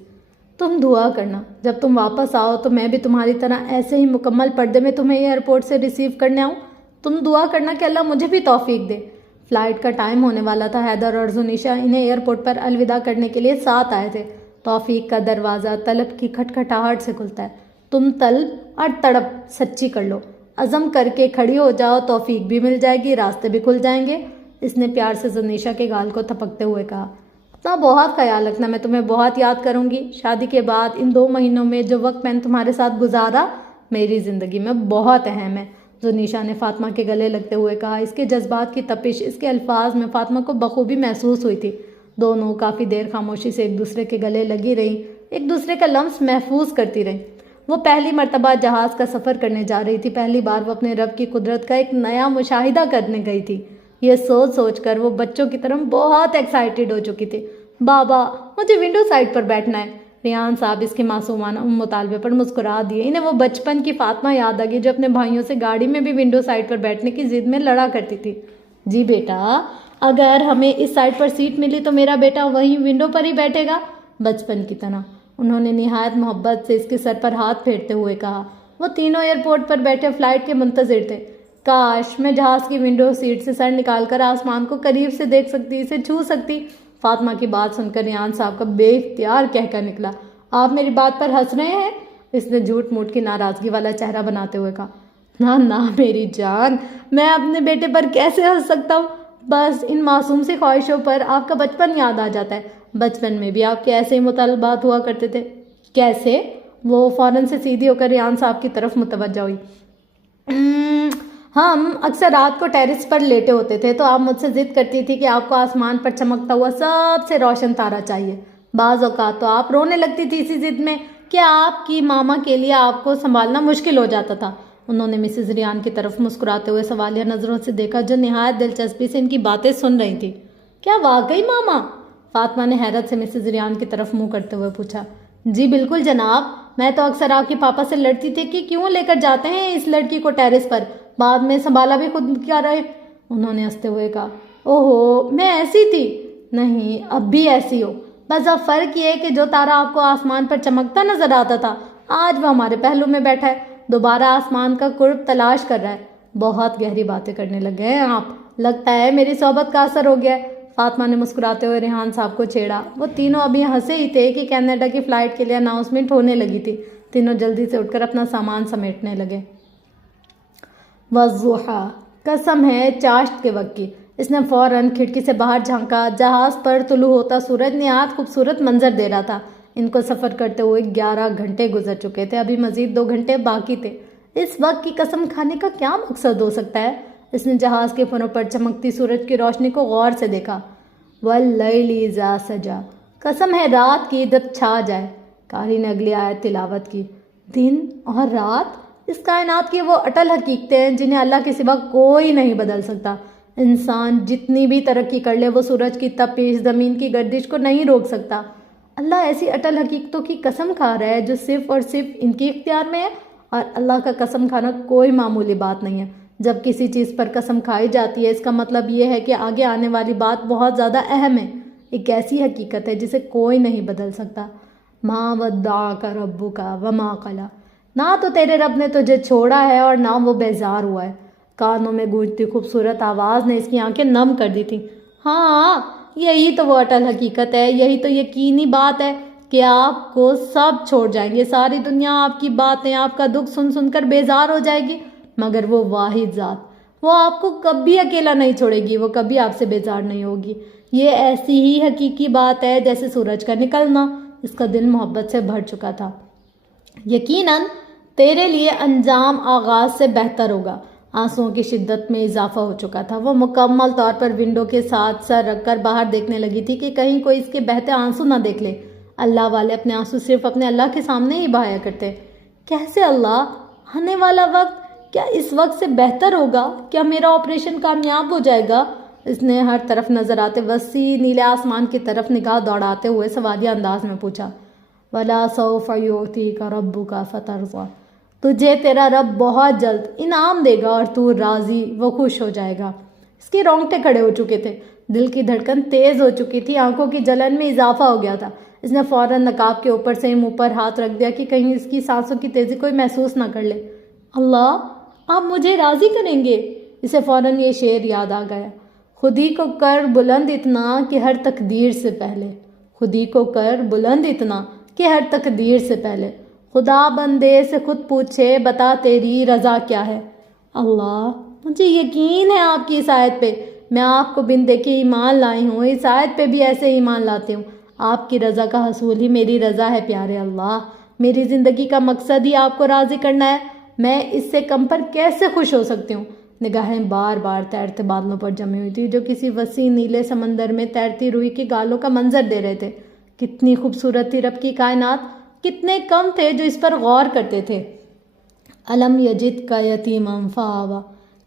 تم دعا کرنا جب تم واپس آؤ تو میں بھی تمہاری طرح ایسے ہی مکمل پردے میں تمہیں ایئرپورٹ سے ریسیو کرنے آؤں۔ تم دعا کرنا کہ اللہ مجھے بھی توفیق دے۔ فلائٹ کا ٹائم ہونے والا تھا۔ حیدر اور زنیشا انہیں ایئرپورٹ پر الوداع کرنے کے لیے ساتھ آئے تھے۔ توفیق کا دروازہ طلب کی کھٹکھٹاہٹ سے کھلتا ہے۔ تم طلب اور تڑپ سچی کر لو، عزم کر کے کھڑی ہو جاؤ، توفیق بھی مل جائے گی، راستے بھی کھل جائیں گے۔ اس نے پیار سے زنیشا کے گال کو تھپکتے ہوئے کہا، اپنا بہت خیال رکھنا، میں تمہیں بہت یاد کروں گی۔ شادی کے بعد ان 2 مہینوں میں جو وقت میں نے تمہارے ساتھ گزارا میری زندگی میں بہت اہم ہے۔ زنیشا نے فاطمہ کے گلے لگتے ہوئے کہا۔ اس کے جذبات کی تپش اس کے الفاظ میں فاطمہ کو بخوبی محسوس ہوئی تھی۔ دونوں کافی دیر خاموشی سے ایک دوسرے کے گلے لگی رہیں، ایک دوسرے کا لمس محفوظ کرتی رہیں۔ وہ پہلی مرتبہ جہاز کا سفر کرنے جا رہی تھی، پہلی بار وہ اپنے رب کی قدرت کا ایک نیا مشاہدہ کرنے گئی تھی۔ یہ سوچ کر وہ بچوں کی طرح بہت ایکسائٹیڈ ہو چکی تھی۔ بابا مجھے ونڈو سائڈ پر بیٹھنا ہے۔ ریان صاحب اس کے معصومانہ مطالبے پر مسکرا دیے۔ انہیں وہ بچپن کی فاطمہ یاد آ گئی جو اپنے بھائیوں سے گاڑی میں بھی ونڈو سائڈ پر بیٹھنے کی ضد میں لڑا کرتی تھی۔ جی بیٹا، اگر ہمیں اس سائڈ پر سیٹ ملی تو میرا بیٹا وہیں ونڈو پر ہی بیٹھے گا، بچپن کی طرح۔ انہوں نے نہایت محبت سے اس کے سر پر ہاتھ پھیرتے ہوئے کہا۔ وہ تینوں ایئرپورٹ پر بیٹھے فلائٹ کے منتظر تھے۔ کاش میں جہاز کی ونڈو سیٹ سے سر نکال کر آسمان کو قریب سے دیکھ سکتی، اسے چھو سکتی۔ فاطمہ کی بات سن کر ریحان صاحب کا بے اختیار کہہ کر نکلا، آپ میری بات پر ہنس رہے ہیں؟ اس نے جھوٹ موٹ کی ناراضگی والا چہرہ بناتے ہوئے کہا، نہ میری جان، میں اپنے بیٹے پر کیسے ہنس سکتا ہوں؟ بس ان معصوم سی خواہشوں پر آپ کا بچپن یاد آ جاتا ہے۔ بچپن میں بھی آپ کے ایسے ہی مطالبات ہوا کرتے تھے۔ کیسے؟ وہ فوراً سے سیدھی ہو کر ریحان صاحب کی طرف متوجہ ہوئی۔ ہم اکثر رات کو ٹیرس پر لیٹے ہوتے تھے تو آپ مجھ سے ضد کرتی تھی کہ آپ کو آسمان پر چمکتا ہوا سب سے روشن تارا چاہیے۔ بعض اوقات تو آپ رونے لگتی تھی اسی ضد میں کہ آپ کی ماما کے لیے آپ کو سنبھالنا مشکل ہو جاتا تھا۔ انہوں نے مسز ریان کی طرف مسکراتے ہوئے سوالیہ نظروں سے دیکھا، جو نہایت دلچسپی سے ان کی باتیں سن رہی تھی۔ کیا واقعی ماما؟ فاطمہ نے حیرت سے مسز ریان کی طرف منہ کرتے ہوئے پوچھا۔ جی بالکل جناب، میں تو اکثر آپ کے پاپا سے لڑتی تھی کہ کیوں لے کر جاتے ہیں اس لڑکی کو ٹیرس پر، بعد میں سنبھالا بھی خود کیا رہے۔ انہوں نے ہنستے ہوئے کہا، اوہو میں ایسی تھی؟ نہیں، اب بھی ایسی ہو، بس اب فرق یہ ہے کہ جو تارا آپ کو آسمان پر چمکتا نظر آتا تھا آج وہ ہمارے پہلو میں بیٹھا ہے، دوبارہ آسمان کا قرب تلاش کر رہا ہے۔ بہت گہری باتیں کرنے لگے ہیں آپ، لگتا ہے میری صحبت کا اثر ہو گیا ہے۔ فاطمہ نے مسکراتے ہوئے ریحان صاحب کو چھیڑا۔ وہ تینوں ابھی ہنسے ہی تھے کہ کینیڈا کی فلائٹ کے لیے اناؤنسمنٹ ہونے لگی تھی۔ تینوں جلدی سے اٹھ کر اپنا سامان سمیٹنے لگے۔ والضحیٰ، قسم ہے چاشت کے وقت کی۔ اس نے فوراً کھڑکی سے باہر جھانکا۔ جہاز پر طلوع ہوتا سورج نہایت خوبصورت منظر دے رہا تھا۔ ان کو سفر کرتے ہوئے 11 گھنٹے گزر چکے تھے، ابھی مزید 2 گھنٹے باقی تھے۔ اس وقت کی قسم کھانے کا کیا مقصد ہو سکتا ہے؟ اس نے جہاز کے فنوں پر چمکتی سورج کی روشنی کو غور سے دیکھا۔ واللیل اذا سجا، قسم ہے رات کی جب چھا جائے۔ قاری نے اگلی آیت تلاوت کی۔ دن اور رات، اس کائنات کی وہ اٹل حقیقتیں ہیں جنہیں اللہ کے سوا کوئی نہیں بدل سکتا۔ انسان جتنی بھی ترقی کر لے وہ سورج کی تپش، زمین کی گردش کو نہیں روک سکتا۔ اللہ ایسی اٹل حقیقتوں کی قسم کھا رہا ہے جو صرف اور صرف ان کے اختیار میں ہے، اور اللہ کا قسم کھانا کوئی معمولی بات نہیں ہے۔ جب کسی چیز پر قسم کھائی جاتی ہے اس کا مطلب یہ ہے کہ آگے آنے والی بات بہت زیادہ اہم ہے، ایک ایسی حقیقت ہے جسے کوئی نہیں بدل سکتا۔ ما ودعک ربک وما قلی، نہ تو تیرے رب نے تجھے چھوڑا ہے اور نہ وہ بیزار ہوا ہے۔ کانوں میں گونجتی خوبصورت آواز نے اس کی آنکھیں نم کر دی تھیں۔ ہاں، یہی تو وہ اٹل حقیقت ہے، یہی تو یقینی بات ہے کہ آپ کو سب چھوڑ جائیں گے، ساری دنیا آپ کی باتیں، آپ کا دکھ سن سن کر بیزار ہو جائے گی، مگر وہ واحد ذات، وہ آپ کو کبھی اکیلا نہیں چھوڑے گی، وہ کبھی آپ سے بیزار نہیں ہوگی۔ یہ ایسی ہی حقیقی بات ہے جیسے سورج کا نکلنا۔ اس کا دل محبت سے بھر چکا تھا۔ یقیناً تیرے لیے انجام آغاز سے بہتر ہوگا۔ آنسوؤں کی شدت میں اضافہ ہو چکا تھا۔ وہ مکمل طور پر ونڈو کے ساتھ سر رکھ کر باہر دیکھنے لگی تھی کہ کہیں کوئی اس کے بہتے آنسو نہ دیکھ لے۔ اللہ والے اپنے آنسو صرف اپنے اللہ کے سامنے ہی بہایا کرتے۔ کیسے اللہ؟ آنے والا وقت کیا اس وقت سے بہتر ہوگا؟ کیا میرا آپریشن کامیاب ہو جائے گا؟ اس نے ہر طرف نظر آتے وسیع نیلے آسمان کی طرف نگاہ دوڑاتے ہوئے سوالیہ انداز میں پوچھا۔ وَلَا سَوْفَ يُعْطِيكَ رَبُّكَ فَتَرْضَىٰ، تجھے تیرا رب بہت جلد انعام دے گا اور تو راضی و خوش ہو جائے گا۔ اس کے رونگٹے کھڑے ہو چکے تھے، دل کی دھڑکن تیز ہو چکی تھی، آنکھوں کی جلن میں اضافہ ہو گیا تھا۔ اس نے فوراً نقاب کے اوپر سے منہ پر ہاتھ رکھ دیا کہ کہیں اس کی سانسوں کی تیزی کوئی محسوس نہ کر لے۔ اللہ، آپ مجھے راضی کریں گے؟ اسے فوراً یہ شعر یاد آ گیا۔ خودی کو کر بلند اتنا کہ ہر تقدیر سے پہلے، خودی کو کر بلند اتنا کہ ہر تقدیر سے پہلے، خدا بندے سے خود پوچھے بتا تیری رضا کیا ہے۔ اللہ، مجھے یقین ہے آپ کی اس آیت پہ، میں آپ کو بن دیکھے ایمان لائی ہوں، اس آیت پہ بھی ایسے ایمان لاتی ہوں۔ آپ کی رضا کا حصول ہی میری رضا ہے پیارے اللہ، میری زندگی کا مقصد ہی آپ کو راضی کرنا ہے، میں اس سے کم پر کیسے خوش ہو سکتی ہوں؟ نگاہیں بار بار تیرتے بادلوں پر جمی ہوئی تھی جو کسی وسیع نیلے سمندر میں تیرتی روئی کی گالوں کا منظر دے رہے تھے۔ کتنی خوبصورت تھی رب کی کائنات، کتنے کم تھے جو اس پر غور کرتے تھے۔ الم یجد کا یتیما فآویٰ،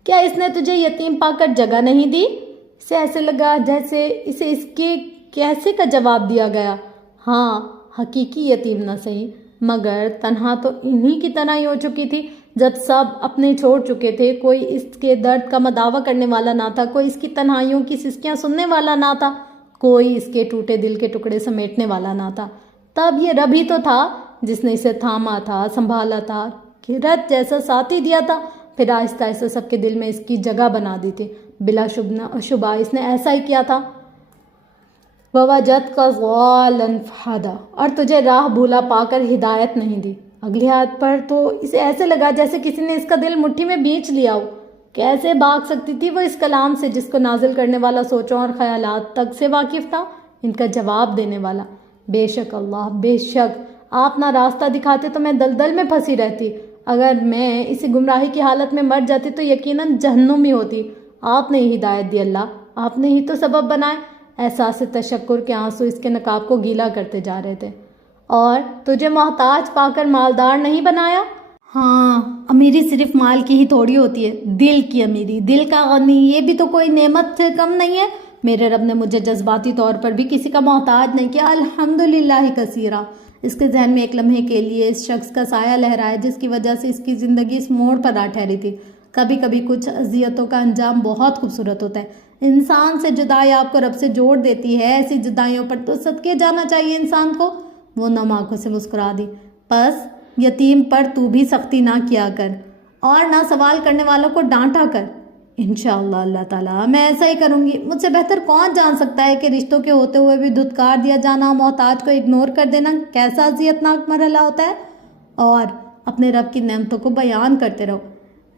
کیا اس نے تجھے یتیم پا کر جگہ نہیں دی؟ اسے ایسے لگا جیسے اسے اس کے کیسے کا جواب دیا گیا۔ ہاں، حقیقی یتیم نہ صحیح، مگر تنہا تو انہی کی طرح ہی ہو چکی تھی جب سب اپنے چھوڑ چکے تھے۔ کوئی اس کے درد کا مداوع کرنے والا نہ تھا، کوئی اس کی تنہائیوں کی سسکیاں سننے والا نہ تھا، کوئی اس کے ٹوٹے دل کے ٹکڑے سمیٹنے والا نہ تھا۔ تب یہ رب ہی تو تھا جس نے اسے تھاما تھا، سنبھالا تھا، رت جیسا ساتھی دیا تھا، پھر آہستہ آہستہ سب کے دل میں اس کی جگہ بنا دی تھی۔ بلا شبہ اس نے ایسا ہی کیا تھا۔ وَوَجَدْكَ ضَالًّا فَہَدَىٰ، اور تجھے راہ بھولا پا کر ہدایت نہیں دی۔ اگلی آیت پر تو اسے ایسے لگا جیسے کسی نے اس کا دل مٹھی میں بیچ لیا ہو۔ کیسے بھاگ سکتی تھی وہ اس کلام سے جس کو نازل کرنے والا سوچوں اور خیالات تک سے واقف تھا، ان کا جواب دینے والا۔ بے شک اللہ، بے شک آپ نہ راستہ دکھاتے تو میں دلدل میں پھنسی رہتی، اگر میں اسی گمراہی کی حالت میں مر جاتی تو یقیناً جہنم ہی ہوتی۔ آپ نے ہی ہدایت دی اللہ، آپ نے ہی تو سبب بنائے۔ احساس تشکر کے آنسو اس کے نقاب کو گیلا کرتے جا رہے تھے۔ اور تجھے محتاج پا کر مالدار نہیں بنایا؟ ہاں، امیری صرف مال کی ہی تھوڑی ہوتی ہے، دل کی امیری، دل کا غنی، یہ بھی تو کوئی نعمت سے کم نہیں ہے۔ میرے رب نے مجھے جذباتی طور پر بھی کسی کا محتاج نہیں کیا، الحمدللہ کثیرا۔ اس کے ذہن میں ایک لمحے کے لیے اس شخص کا سایہ لہرایا جس کی وجہ سے اس کی زندگی اس موڑ پر آ ٹھہری تھی۔ کبھی کبھی کچھ اذیتوں کا انجام بہت خوبصورت ہوتا ہے۔ انسان سے جدائی آپ کو رب سے جوڑ دیتی ہے، ایسی جدائیوں پر تو صدقے جانا چاہیے انسان کو۔ وہ نم آنکھوں سے مسکرا دی۔ بس یتیم پر تو بھی سختی نہ کیا کر اور نہ سوال کرنے والوں کو ڈانٹا کر۔ انشاءاللہ اللہ تعالیٰ میں ایسا ہی کروں گی۔ مجھ سے بہتر کون جان سکتا ہے کہ رشتوں کے ہوتے ہوئے بھی دھتکار دیا جانا، محتاج کو اگنور کر دینا کیسا اذیتناک مرحلہ ہوتا ہے۔ اور اپنے رب کی نعمتوں کو بیان کرتے رہو۔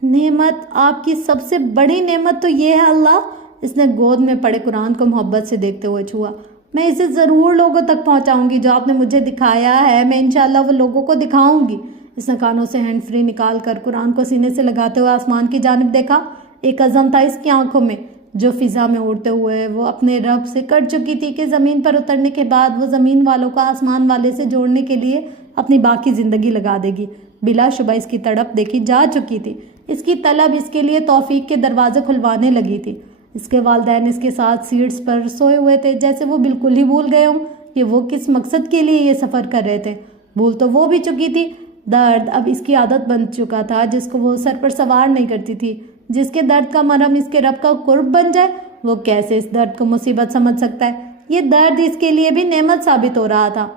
نعمت، آپ کی سب سے بڑی نعمت تو یہ ہے اللہ۔ اس نے گود میں پڑے قرآن کو محبت سے دیکھتے ہوئے چھوا۔ میں اسے ضرور لوگوں تک پہنچاؤں گی جو آپ نے مجھے دکھایا ہے، میں انشاءاللہ وہ لوگوں کو دکھاؤں گی۔ اس نے کانوں سے ہینڈ فری نکال کر قرآن کو سینے سے لگاتے ہوئے آسمان کی جانب دیکھا۔ ایک عزم تھا اس کی آنکھوں میں جو فضا میں اڑتے ہوئے وہ اپنے رب سے کر چکی تھی کہ زمین پر اترنے کے بعد وہ زمین والوں کو آسمان والے سے جوڑنے کے لیے اپنی باقی زندگی لگا دے گی۔ بلا شبہ اس کی تڑپ دیکھی جا چکی تھی، اس کی طلب اس کے لیے توفیق کے دروازے کھلوانے لگی تھی۔ اس کے والدین اس کے ساتھ سیٹس پر سوئے ہوئے تھے، جیسے وہ بالکل ہی بھول گئے ہوں کہ وہ کس مقصد کے لیے یہ سفر کر رہے تھے۔ بھول تو وہ بھی چکی تھی، درد اب اس کی عادت بن چکا تھا جس کو وہ سر پر سوار نہیں کرتی تھی۔ جس کے درد کا مرہم اس کے رب کا قرب بن جائے وہ کیسے اس درد کو مصیبت سمجھ سکتا ہے۔ یہ درد اس کے لیے بھی نعمت ثابت ہو رہا تھا۔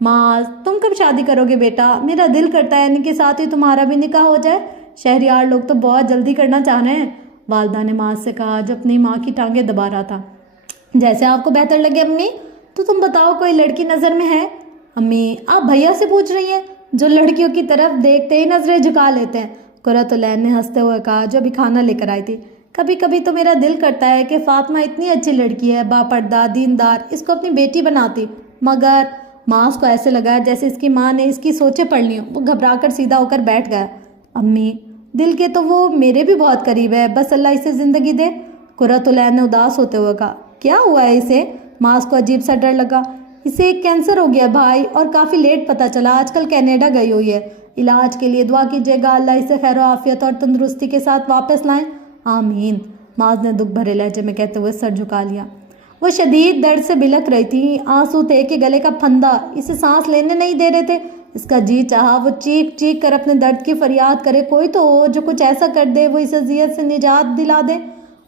معاذ، تم کب شادی کرو گے بیٹا؟ میرا دل کرتا ہے کے ساتھ ہی تمہارا بھی نکاح ہو جائے۔ شہریار لوگ تو بہت جلدی کرنا چاہ رہے ہیں، والدہ نے معاذ سے کہا جو اپنی ماں کی ٹانگیں دبا رہا تھا۔ جیسے آپ کو بہتر لگے امی، تو تم بتاؤ کوئی لڑکی نظر میں ہے؟ امی، آپ بھیا سے پوچھ رہی ہیں جو لڑکیوں کی طرف دیکھتے ہی نظریں جھکا لیتے ہیں، قرۃ العین نے ہنستے ہوئے کہا جو ابھی کھانا لے کر آئی تھی۔ کبھی کبھی تو میرا دل کرتا ہے کہ فاطمہ اتنی اچھی لڑکی ہے، باپردہ، دیندار، اس کو اپنی بیٹی بناتی، مگر معاذ کو ایسے لگا جیسے اس کی ماں نے اس کی سوچیں پڑھ لی ہوں۔ وہ گھبرا کر سیدھا ہو کر بیٹھ گیا۔ امی، دل کے تو وہ میرے بھی بہت قریب ہے، بس اللہ اسے زندگی دے۔ قرۃ العین نے اداس ہوتے ہوئے کہا کیا ہوا ہے اسے؟ معاذ کو عجیب سا ڈر لگا۔ اسے کینسر ہو گیا بھائی، اور کافی لیٹ پتہ چلا، آج کل کینیڈا گئی ہوئی ہے، علاج کے لیے دعا کیجیے گا اللہ اسے خیر و عافیت اور تندرستی کے ساتھ واپس لائیں۔ آمین، معاذ نے دکھ بھرے لہجے میں کہتے ہوئے سر جھکا لیا۔ وہ شدید درد سے بلک رہی تھی، آنسو تھے کہ گلے کا پھندا اسے سانس لینے نہیں دے رہے تھے۔ اس کا جی چاہا وہ چیخ چیخ کر اپنے درد کی فریاد کرے، کوئی تو ہو جو کچھ ایسا کر دے وہ اس اذیت سے نجات دلا دے۔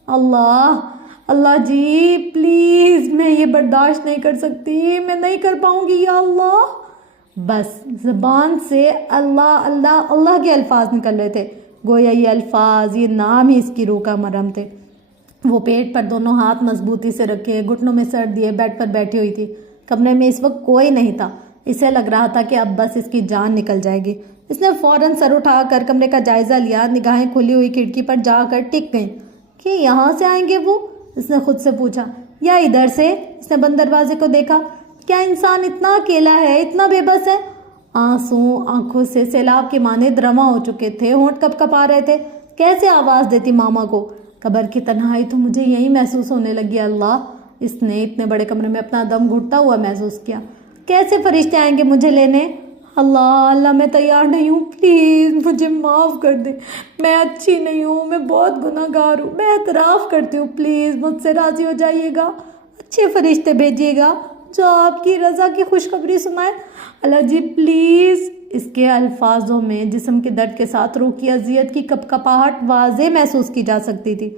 اللہ، اللہ جی پلیز، میں یہ برداشت نہیں کر سکتی، میں نہیں کر پاؤں گی یا اللہ۔ بس زبان سے اللہ اللہ اللہ کے الفاظ نکل رہے تھے، گویا یہ الفاظ، یہ نام ہی اس کی روح کا مرہم تھے۔ وہ پیٹ پر دونوں ہاتھ مضبوطی سے رکھے، گھٹنوں میں سر دیے بیڈ پر بیٹھی ہوئی تھی۔ کمرے میں اس وقت کوئی نہیں تھا، اسے لگ رہا تھا کہ اب بس اس کی جان نکل جائے گی۔ اس نے فوراً سر اٹھا کر کمرے کا جائزہ لیا، نگاہیں کھلی ہوئی کھڑکی پر جا کر ٹک گئیں۔ کہ یہاں سے آئیں گے وہ؟ اس نے خود سے پوچھا، یا ادھر سے؟ اس نے بند دروازے کو دیکھا۔ کیا انسان اتنا اکیلا ہے، اتنا بے بس ہے؟ آنسو آنکھوں سے سیلاب کے مانند رواں ہو چکے تھے، ہونٹ کپ کپا رہے تھے۔ کیسے آواز دیتی ماما کو؟ قبر کی تنہائی تو مجھے یہی محسوس ہونے لگی اللہ۔ اس نے اتنے بڑے کمرے میں اپنا دم گھٹتا ہوا محسوس کیا۔ کیسے فرشتے آئیں گے مجھے لینے؟ اللہ اللہ میں تیار نہیں ہوں، پلیز مجھے معاف کر دے، میں اچھی نہیں ہوں، میں بہت گناہ گار ہوں، میں اعتراف کرتی ہوں، پلیز مجھ سے راضی ہو جائیے گا، اچھے فرشتے بھیجیے گا جو آپ کی رضا کی خوشخبری سنائے، اللہ جی پلیز۔ اس کے الفاظوں میں جسم کے درد کے ساتھ روح کی اذیت کی کپکپاہٹ واضح محسوس کی جا سکتی تھی۔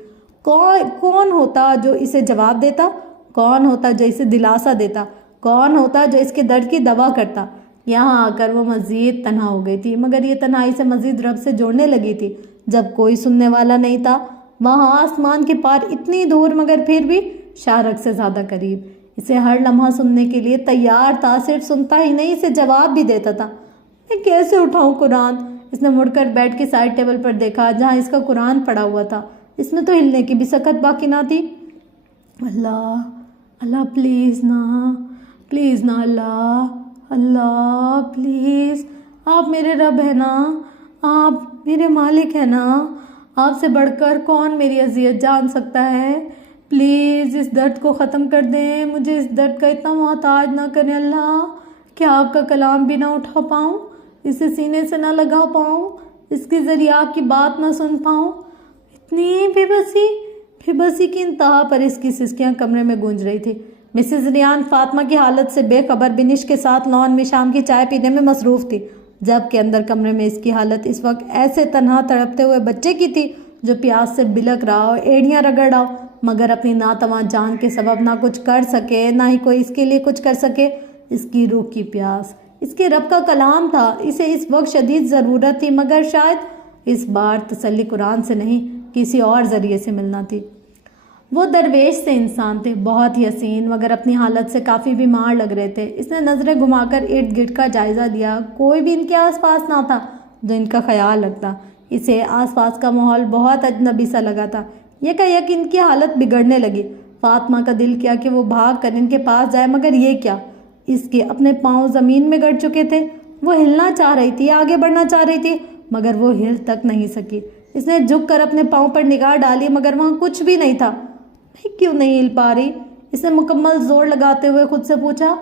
کون ہوتا جو اسے جواب دیتا؟ کون ہوتا جو اسے دلاسا دیتا؟ کون ہوتا جو اس کے درد کی دوا کرتا؟ یہاں آ کر وہ مزید تنہا ہو گئی تھی، مگر یہ تنہائی سے مزید رب سے جوڑنے لگی تھی جب کوئی سننے والا نہیں تھا۔ وہاں آسمان کے پار اتنی دور مگر پھر بھی شارق سے زیادہ قریب، اسے ہر لمحہ سننے کے لیے تیار تھا، صرف سنتا ہی نہیں اسے جواب بھی دیتا تھا۔ میں کیسے اٹھاؤں قرآن؟ اس نے مڑ کر بیڈ کے سائڈ ٹیبل پر دیکھا جہاں اس کا قرآن پڑا ہوا تھا، اس میں تو ہلنے کی بھی سکت باقی نہ تھی۔ اللہ اللہ پلیز نہ اللہ اللہ پلیز، آپ میرے رب ہیں نا، آپ میرے مالک ہیں نا، آپ سے بڑھ کر کون میری اذیت جان سکتا ہے؟ پلیز اس درد کو ختم کر دیں، مجھے اس درد کا اتنا محتاج نہ کریں اللہ، کیا آپ کا کلام بھی نہ اٹھا پاؤں، اسے سینے سے نہ لگا پاؤں، اس کے ذریعے آپ کی بات نہ سن پاؤں۔ اتنی بے بسی کی انتہا پر اس کی سسکیاں کمرے میں گونج رہی تھی۔ مسز ریان فاطمہ کی حالت سے بے خبر بنش کے ساتھ لان میں شام کی چائے پینے میں مصروف تھی، جبکہ اندر کمرے میں اس کی حالت اس وقت ایسے تنہا تڑپتے ہوئے بچے کی تھی جو پیاس سے بلک رہا ہو، ایڑیاں رگڑ رہا ہو، مگر اپنی ناتواں جان کے سبب نہ کچھ کر سکے، نہ ہی کوئی اس کے لیے کچھ کر سکے۔ اس کی روح کی پیاس اس کے رب کا کلام تھا، اسے اس وقت شدید ضرورت تھی، مگر شاید اس بار تسلی قرآن سے نہیں کسی اور ذریعے سے ملنا تھی۔ وہ درویش سے انسان تھے، بہت ہی حسین، مگر اپنی حالت سے کافی بیمار لگ رہے تھے۔ اس نے نظریں گھما کر ارد گرد کا جائزہ لیا، کوئی بھی ان کے آس پاس نہ تھا جو ان کا خیال رکھتا۔ اسے آس پاس کا ماحول بہت اجنبی سا لگا تھا۔ یکایک ان کی حالت بگڑنے لگی۔ فاطمہ کا دل کیا کہ وہ بھاگ کر ان کے پاس جائے، مگر یہ کیا، اس کے اپنے پاؤں زمین میں گڑ چکے تھے۔ وہ ہلنا چاہ رہی تھی، آگے بڑھنا چاہ رہی تھی، مگر وہ ہل تک نہیں سکی۔ اس نے جھک کر اپنے پاؤں پر نگاہ ڈالی، مگر وہاں کچھ بھی نہیں تھا۔ میں کیوں نہیں ہل پا رہی؟ اس نے مکمل زور لگاتے ہوئے خود سے پوچھا۔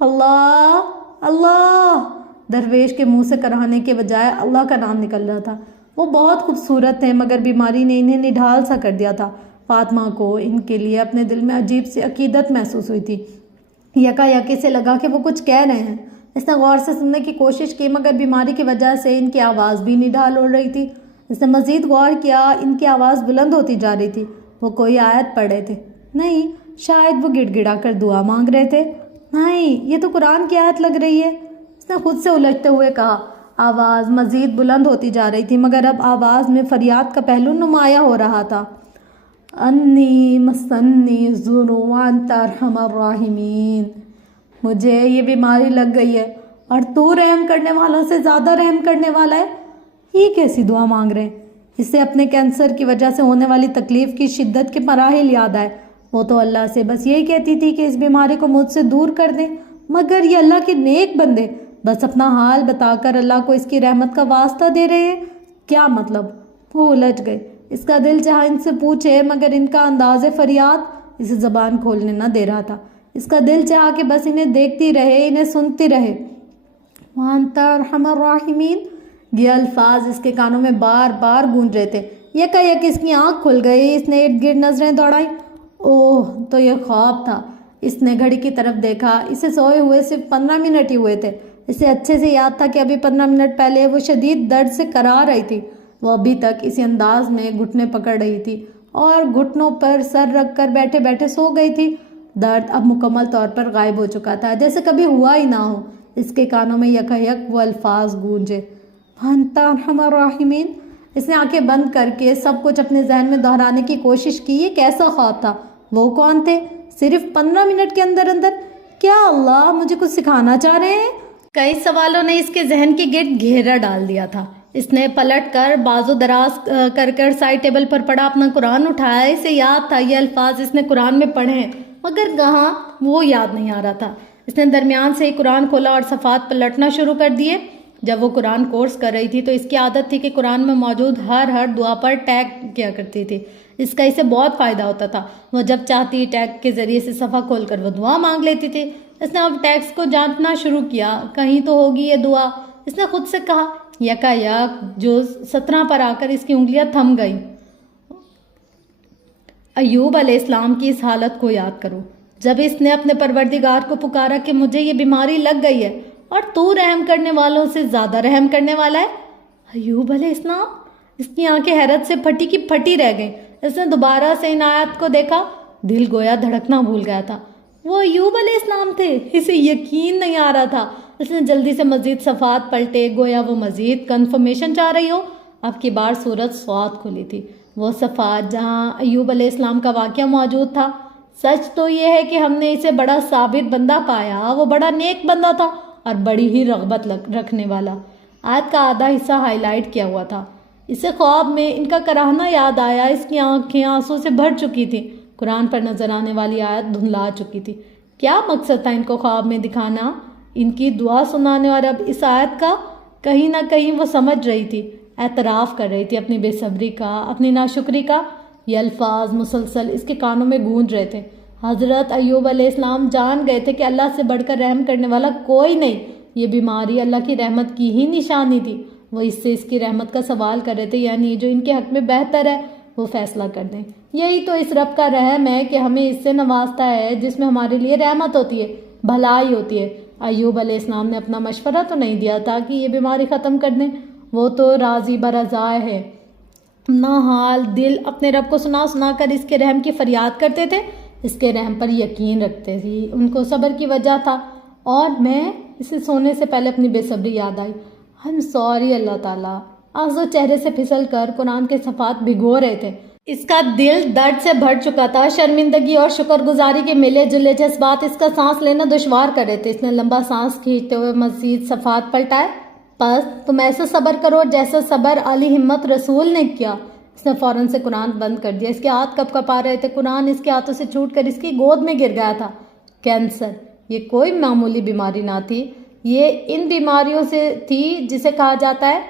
اللہ اللہ، درویش کے منہ سے کراہنے کے بجائے اللہ کا نام نکل رہا تھا۔ وہ بہت خوبصورت تھے، مگر بیماری نے انہیں نڈھال سا کر دیا تھا۔ فاطمہ کو ان کے لیے اپنے دل میں عجیب سی عقیدت محسوس ہوئی تھی۔ یکایک اسے لگا کہ وہ کچھ کہہ رہے ہیں۔ اس نے غور سے سننے کی کوشش کی، مگر بیماری کی وجہ سے ان کی آواز بھی نڈھال ہو رہی تھی۔ اس نے مزید غور کیا، ان کی آواز بلند ہوتی جا رہی تھی۔ وہ کوئی آیت پڑھ رہے تھے؟ نہیں، شاید وہ گڑ گڑا کر دعا مانگ رہے تھے۔ نہیں، یہ تو قرآن کی آیت لگ رہی ہے، اس نے خود سے الجھتے ہوئے کہا۔ آواز مزید بلند ہوتی جا رہی تھی، مگر اب آواز میں فریاد کا پہلو نمایاں ہو رہا تھا۔ انی مسنی الضر وانت ارحم الراحمین، مجھے یہ بیماری لگ گئی ہے اور تو رحم کرنے والوں سے زیادہ رحم کرنے والا ہے۔ یہ کیسی دعا مانگ رہے ہیں؟ اسے اپنے کینسر کی وجہ سے ہونے والی تکلیف کی شدت کے مراحل یاد آئے۔ وہ تو اللہ سے بس یہی کہتی تھی کہ اس بیماری کو مجھ سے دور کر دیں، مگر یہ اللہ کے نیک بندے بس اپنا حال بتا کر اللہ کو اس کی رحمت کا واسطہ دے رہے ہیں۔ کیا مطلب؟ وہ الجھ گئے۔ اس کا دل چاہا ان سے پوچھے، مگر ان کا انداز فریاد اسے زبان کھولنے نہ دے رہا تھا۔ اس کا دل چاہا کہ بس انہیں دیکھتی رہے، انہیں سنتی رہے۔ وَأَنْتَ أَرْحَمُ الرَّاحِمِينَ، یہ الفاظ اس کے کانوں میں بار بار گونج رہے تھے۔ یکایک اس کی آنکھ کھل گئی، اس نے ارد گرد نظریں دوڑائیں۔ اوہ، تو یہ خواب تھا۔ اس نے گھڑی کی طرف دیکھا، اسے سوئے ہوئے صرف 15 منٹ ہی ہوئے تھے۔ اسے اچھے سے یاد تھا کہ ابھی 15 منٹ پہلے وہ شدید درد سے کرا رہی تھی۔ وہ ابھی تک اسی انداز میں گھٹنے پکڑ رہی تھی اور گھٹنوں پر سر رکھ کر بیٹھے بیٹھے سو گئی تھی۔ درد اب مکمل طور پر غائب ہو چکا تھا، جیسے کبھی ہوا ہی نہ ہو۔ اس کے کانوں میں یکایک وہ الفاظ گونجے، وَأَنْتَ أَرْحَمُ الرَّاحِمِينَ۔ اس نے آنکھیں بند کر کے سب کچھ اپنے ذہن میں دہرانے کی کوشش کی۔ یہ کیسا خواب تھا؟ وہ کون تھے؟ صرف 15 منٹ کے اندر کیا اللہ مجھے کچھ سکھانا چاہ رہے ہیں؟ کئی سوالوں نے اس کے ذہن کے گرد گھیرا ڈال دیا تھا۔ اس نے پلٹ کر بازو دراز کر سائڈ ٹیبل پر پڑا اپنا قرآن اٹھایا۔ اسے یاد تھا یہ الفاظ اس نے قرآن میں پڑھے ہیں، مگر کہاں وہ یاد نہیں آ رہا تھا۔ اس نے درمیان سے ہی قرآن کھولا اور صفحات پلٹنا شروع کر دیے۔ جب وہ قرآن کورس کر رہی تھی تو اس کی عادت تھی کہ قرآن میں موجود ہر دعا پر ٹیگ کیا کرتی تھی۔ اس کا اسے بہت فائدہ ہوتا تھا۔ وہ جب چاہتی ٹیگ کے ذریعے سے صفحہ کھول کر وہ دعا مانگ لیتی تھی۔ اس نے اب ٹیگس کو جانچنا شروع کیا، کہیں تو ہوگی یہ دعا، اس نے خود سے کہا۔ یکایک جو 17 پر آ کر اس کی انگلیاں تھم گئیں۔ ایوب علیہ السلام کی اس حالت کو یاد کرو، جب اس نے اپنے پروردگار کو پکارا کہ مجھے یہ بیماری لگ گئی ہے اور تو رحم کرنے والوں سے زیادہ رحم کرنے والا ہے۔ ایوب علیہ السلام؟ اس کی آنکھیں حیرت سے پھٹی کی پھٹی رہ گئیں۔ اس نے دوبارہ سے ان آیات کو دیکھا، دل گویا دھڑکنا بھول گیا تھا۔ وہ ایوب علیہ السلام تھے. اسے یقین نہیں آ رہا تھا. اس نے جلدی سے مزید صفحات پلٹے گویا وہ مزید کنفرمیشن چاہ رہی ہو. اب کی بار سورت صاد کھلی تھی. وہ صفحات جہاں ایوب علیہ السلام کا واقعہ موجود تھا. سچ تو یہ ہے کہ ہم نے اسے بڑا صابر بندہ پایا. وہ بڑا نیک بندہ تھا اور بڑی ہی رغبت رکھنے والا. آیت کا آدھا حصہ ہائی لائٹ کیا ہوا تھا. اسے خواب میں ان کا کراہنا یاد آیا. اس کی آنکھیں آنسوں سے بھر چکی تھیں. قرآن پر نظر آنے والی آیت دھندلا چکی تھی. کیا مقصد تھا ان کو خواب میں دکھانا؟ ان کی دعا سنانے. اور اب اس آیت کا کہیں نہ کہیں وہ سمجھ رہی تھی، اعتراف کر رہی تھی اپنی بے صبری کا، اپنی ناشکری کا. یہ الفاظ مسلسل اس کے کانوں میں گونج رہے تھے. حضرت ایوب علیہ السلام جان گئے تھے کہ اللہ سے بڑھ کر رحم کرنے والا کوئی نہیں. یہ بیماری اللہ کی رحمت کی ہی نشانی تھی. وہ اس سے اس کی رحمت کا سوال کر رہے تھے، یعنی جو ان کے حق میں بہتر ہے وہ فیصلہ کر دیں. یہی تو اس رب کا رحم ہے کہ ہمیں اس سے نوازتا ہے جس میں ہمارے لیے رحمت ہوتی ہے، بھلائی ہوتی ہے. ایوب علیہ السلام نے اپنا مشورہ تو نہیں دیا تھا کہ یہ بیماری ختم کر دیں. وہ تو راضی برضا ہے. نہ حال دل اپنے رب کو سنا سنا کر اس کے رحم کی فریاد کرتے تھے. اس کے رحم پر یقین رکھتے تھے. ان کو صبر کی وجہ تھا. اور میں اسے سونے سے پہلے اپنی بے صبری یاد آئی. ہم سوری اللہ تعالیٰ. آنسو چہرے سے پھسل کر قرآن کے صفحات بھگو رہے تھے. اس کا دل درد سے بھر چکا تھا. شرمندگی اور شکر گزاری کے ملے جلے جذبات اس کا سانس لینا دشوار کر رہے تھے. اس نے لمبا سانس کھینچتے ہوئے مزید صفحات پلٹائے. بس تم ایسا صبر کرو جیسا صبر علی ہمت رسول نے کیا. اس نے فوراً سے قرآن بند کر دیا. اس کے ہاتھ کپ کپ آ رہے تھے. قرآن اس کے ہاتھوں سے چھوٹ کر اس کی گود میں گر گیا تھا. کینسر یہ کوئی معمولی بیماری نہ تھی. یہ ان بیماریوں سے تھی جسے کہا جاتا ہے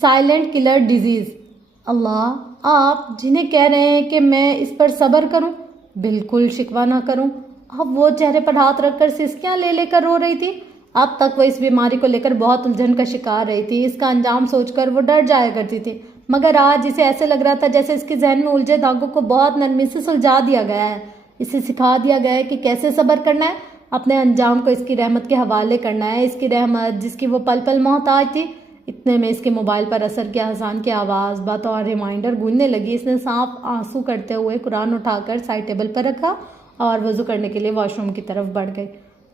سائلنٹ کلر ڈیزیز. اللہ، آپ جنہیں کہہ رہے ہیں کہ میں اس پر صبر کروں، بالکل شکوہ نہ کروں. اب وہ چہرے پر ہاتھ رکھ کر سسکیاں لے لے کر رو رہی تھی. اب تک وہ اس بیماری کو لے کر بہت الجھن کا شکار رہی تھی. اس کا انجام سوچ کر وہ ڈر جایا کرتی تھی. مگر آج اسے ایسے لگ رہا تھا جیسے اس کے ذہن میں الجھے دھاگوں کو بہت نرمی سے سلجھا دیا گیا ہے. اسے سکھا دیا گیا ہے کہ کیسے صبر کرنا ہے، اپنے انجام کو اس کی رحمت کے حوالے کرنا ہے. اس کی رحمت جس کی وہ پل پل محتاج تھی. اتنے میں اس کے موبائل پر اثر کیا اذان کی آواز بطور ریمائنڈر گونجنے لگی. اس نے صاف آنسو کرتے ہوئے قرآن اٹھا کر سائڈ ٹیبل پر رکھا اور وضو کرنے کے لیے واش روم کی طرف بڑھ گئی.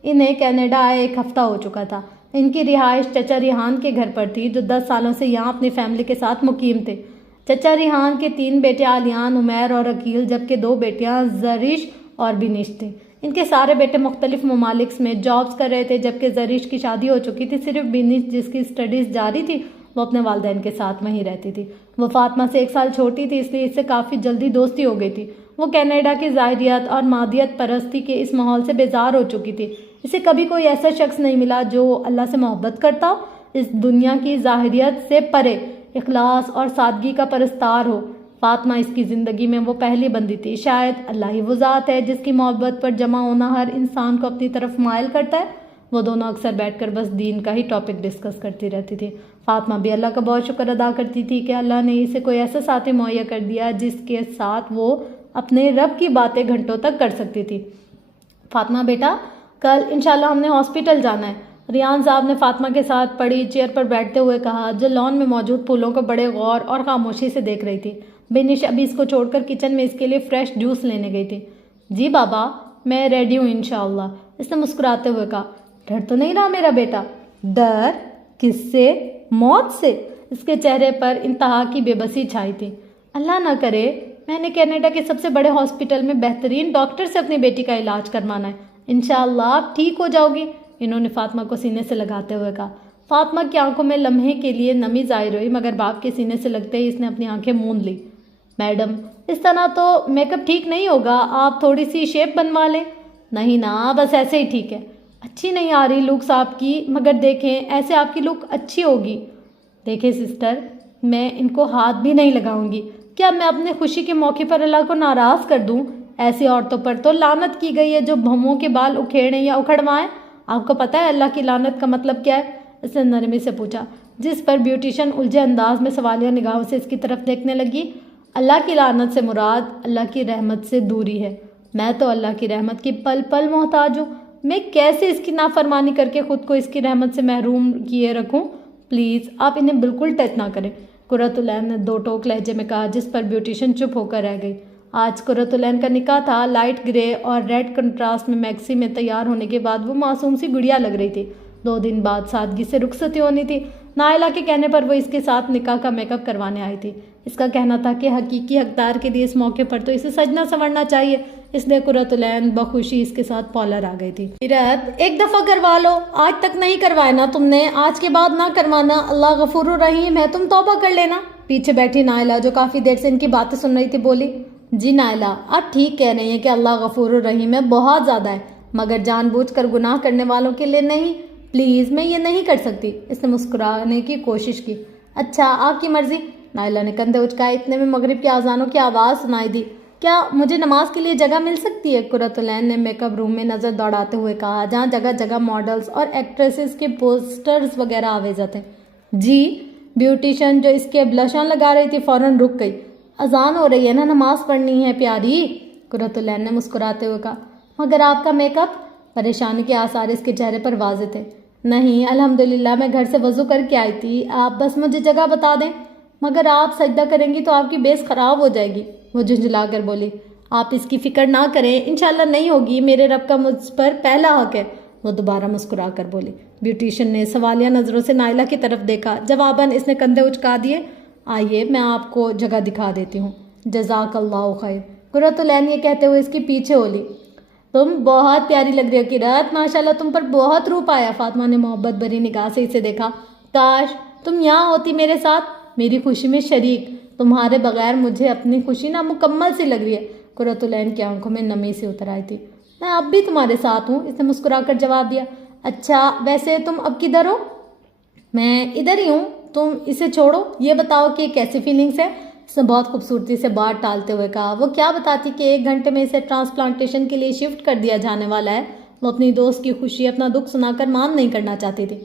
انہیں کینیڈا آئے 1 ہفتہ ہو چکا تھا. ان کی رہائش چچا ریحان کے گھر پر تھی جو 10 سالوں سے یہاں اپنی فیملی کے ساتھ مقیم تھے. چچا ریحان کے 3 بیٹے عالیان، عمیر اور عقیل، جبکہ 2 بیٹیاں زرش اور بنش تھیں. ان کے سارے بیٹے مختلف ممالک میں جابز کر رہے تھے. جبکہ زرش کی شادی ہو چکی تھی. صرف بنش جس کی اسٹڈیز جاری تھی وہ اپنے والدین کے ساتھ وہیں رہتی تھی. وہ فاطمہ سے 1 سال چھوٹی تھی، اس لیے اس سے کافی جلدی دوستی ہو گئی تھی. وہ کینیڈا کی ظاہریت اور مادیت پرستی کے اس ماحول سے بیزار ہو چکی تھی. اسے کبھی کوئی ایسا شخص نہیں ملا جو اللہ سے محبت کرتا ہو، اس دنیا کی ظاہریت سے پرے، اخلاص اور سادگی کا پرستار ہو. فاطمہ اس کی زندگی میں وہ پہلی بندی تھی. شاید اللہ ہی وہ ذات ہے جس کی محبت پر جمع ہونا ہر انسان کو اپنی طرف مائل کرتا ہے. وہ دونوں اکثر بیٹھ کر بس دین کا ہی ٹاپک ڈسکس کرتی رہتی تھی. فاطمہ بھی اللہ کا بہت شکر ادا کرتی تھی کہ اللہ نے اسے کوئی ایسا ساتھی مہیا کر دیا جس کے ساتھ وہ اپنے رب کی باتیں گھنٹوں تک کر سکتی تھی. فاطمہ بیٹا، کل انشاءاللہ ہم نے ہاسپٹل جانا ہے. ریان صاحب نے فاطمہ کے ساتھ پڑی چیئر پر بیٹھتے ہوئے کہا، جو لان میں موجود پھولوں کو بڑے غور اور خاموشی سے دیکھ رہی تھی. بنش ابھی اس کو چھوڑ کر کچن میں اس کے لیے فریش جوس لینے گئی تھی. جی بابا، میں ریڈی ہوں انشاءاللہ، اس نے مسکراتے ہوئے کہا. ڈر تو نہیں رہا میرا بیٹا؟ ڈر کس سے؟ موت سے. اس کے چہرے پر انتہا کی بے بسی چھائی تھی. اللہ نہ کرے، میں نے کینیڈا کے سب سے بڑے ہاسپٹل میں بہترین ڈاکٹر سے اپنی بیٹی کا علاج کروانا ہے. انشاءاللہ آپ ٹھیک ہو جاؤ گی، انہوں نے فاطمہ کو سینے سے لگاتے ہوئے کہا. فاطمہ کی آنکھوں میں لمحے کے لیے نمی ظاہر ہوئی، مگر باپ کے سینے سے لگتے ہی اس نے اپنی آنکھیں موند لی. میڈم، اس طرح تو میک اپ ٹھیک نہیں ہوگا، آپ تھوڑی سی شیپ بنوا لیں. نہیں نا، بس ایسے ہی ٹھیک ہے. اچھی نہیں آ رہی لکس آپ کی، مگر دیکھیں ایسے آپ کی لک اچھی ہوگی. دیکھیں سسٹر، میں ان کو ہاتھ بھی نہیں لگاؤں گی. کیا میں اپنے خوشی کے موقع پر اللہ کو ناراض کر دوں؟ ایسی عورتوں پر تو لعنت کی گئی ہے جو بھوموں کے بال اکھیڑیں یا اکھڑوائیں. آپ کو پتہ ہے اللہ کی لعنت کا مطلب کیا ہے؟ اس نے نرمی سے پوچھا، جس پر بیوٹیشن الجھے انداز میں سوالیہ نگاہوں سے اس کی طرف دیکھنے لگی. اللہ کی لعنت سے مراد اللہ کی رحمت سے دوری ہے. میں تو اللہ کی رحمت کی پل پل محتاج ہوں. میں کیسے اس کی نافرمانی کر کے خود کو اس کی رحمت سے محروم کیے رکھوں؟ پلیز آپ انہیں بالکل ٹچ نہ کریں. قرۃ العین نے 2 ٹوک لہجے میں کہا، جس پر بیوٹیشن چپ ہو کر رہ گئی. آج قرۃ العین کا نکاح تھا۔ لائٹ گرے اور ریڈ کنٹراسٹ میں میکسی میں تیار ہونے کے بعد وہ معصوم سی گڑیا لگ رہی تھی۔ 2 دن بعد سادگی سے رخصتی ہونی تھی۔ نائلہ کے کہنے پر وہ اس کے ساتھ نکاح کا میک اپ کروانے آئی تھی۔ اس کا کہنا تھا کہ حقیقی حقدار کے لیے اس موقع پر تو اسے سجنا سنورنا چاہیے، اس لیے قرۃ العین بخوشی اس کے ساتھ پارلر آ گئی تھی۔ قرت، ایک دفعہ کروا لو، آج تک نہیں کروایا نا تم نے، آج کے بعد نہ کروانا، اللہ غفور الرحیم ہے، تم توبہ کر لینا۔ پیچھے بیٹھی نائلہ جو کافی دیر سے ان کی باتیں سن رہی تھی بولی، جی نائلہ، آپ ٹھیک کہہ رہی ہیں کہ اللہ غفور الرحیم ہے، بہت زیادہ ہے، مگر جان بوجھ کر گناہ کرنے والوں کے لیے نہیں، پلیز میں یہ نہیں کر سکتی۔ اس نے مسکرانے کی کوشش کی۔ اچھا آپ کی مرضی۔ نائلہ نے کندھے اچکائے، اتنے میں مغرب کی اذانوں کی آواز سنائی دی۔ کیا مجھے نماز کے لیے جگہ مل سکتی ہے؟ قرۃ العین نے میک اپ روم میں نظر دوڑاتے ہوئے کہا، جہاں جگہ جگہ ماڈلز اور ایکٹریسز کے پوسٹرز وغیرہ آویزہ تھے۔ جی۔ بیوٹیشین جو اس کے بلشاں لگا رہی تھی فوراً رک گئی۔ اذان ہو رہی ہے نا، نماز پڑھنی ہے پیاری، قرۃ العین نے مسکراتے ہوئے کہا۔ مگر آپ کا میک اپ؟ پریشانی کے آثار اس کے چہرے پر واضح تھے۔ نہیں الحمدللہ، میں گھر سے وضو کر کے آئی تھی، آپ بس مجھے جگہ بتا دیں۔ مگر آپ سجدہ کریں گی تو آپ کی بیس خراب ہو جائے گی، وہ جھنجھلا کر بولی۔ آپ اس کی فکر نہ کریں، انشاءاللہ نہیں ہوگی، میرے رب کا مجھ پر پہلا حق ہے، وہ دوبارہ مسکرا کر بولی۔ بیوٹیشین نے سوالیہ نظروں سے نائلہ کی طرف دیکھا۔ جواباً اس نے کندھے اچکا دیے۔ آئیے میں آپ کو جگہ دکھا دیتی ہوں۔ جزاک اللہ خیر، قرۃ العین یہ کہتے ہوئے اس کے پیچھے ہو لی۔ تم بہت پیاری لگ رہی ہو قرت، ماشاءاللہ تم پر بہت روپ آیا۔ فاطمہ نے محبت بھری نگاہ سے اسے دیکھا۔ کاش تم یہاں ہوتی میرے ساتھ، میری خوشی میں شریک، تمہارے بغیر مجھے اپنی خوشی نامکمل سی لگ رہی ہے۔ قرۃ العین کی آنکھوں میں نمی سی اتر آئی تھی۔ میں اب بھی تمہارے ساتھ ہوں، اس نے مسکرا کر جواب دیا۔ اچھا ویسے تم اب کدھر ہو؟ میں ادھر ہی ہوں، تم اسے چھوڑو، یہ بتاؤ کہ کیسی فیلنگس ہے؟ اس نے بہت خوبصورتی سے بات ٹالتے ہوئے کہا۔ وہ کیا بتاتی کہ 1 گھنٹے میں اسے ٹرانسپلانٹیشن کے لیے شفٹ کر دیا جانے والا ہے۔ وہ اپنی دوست کی خوشی اپنا دکھ سنا کر مان نہیں کرنا چاہتی تھی۔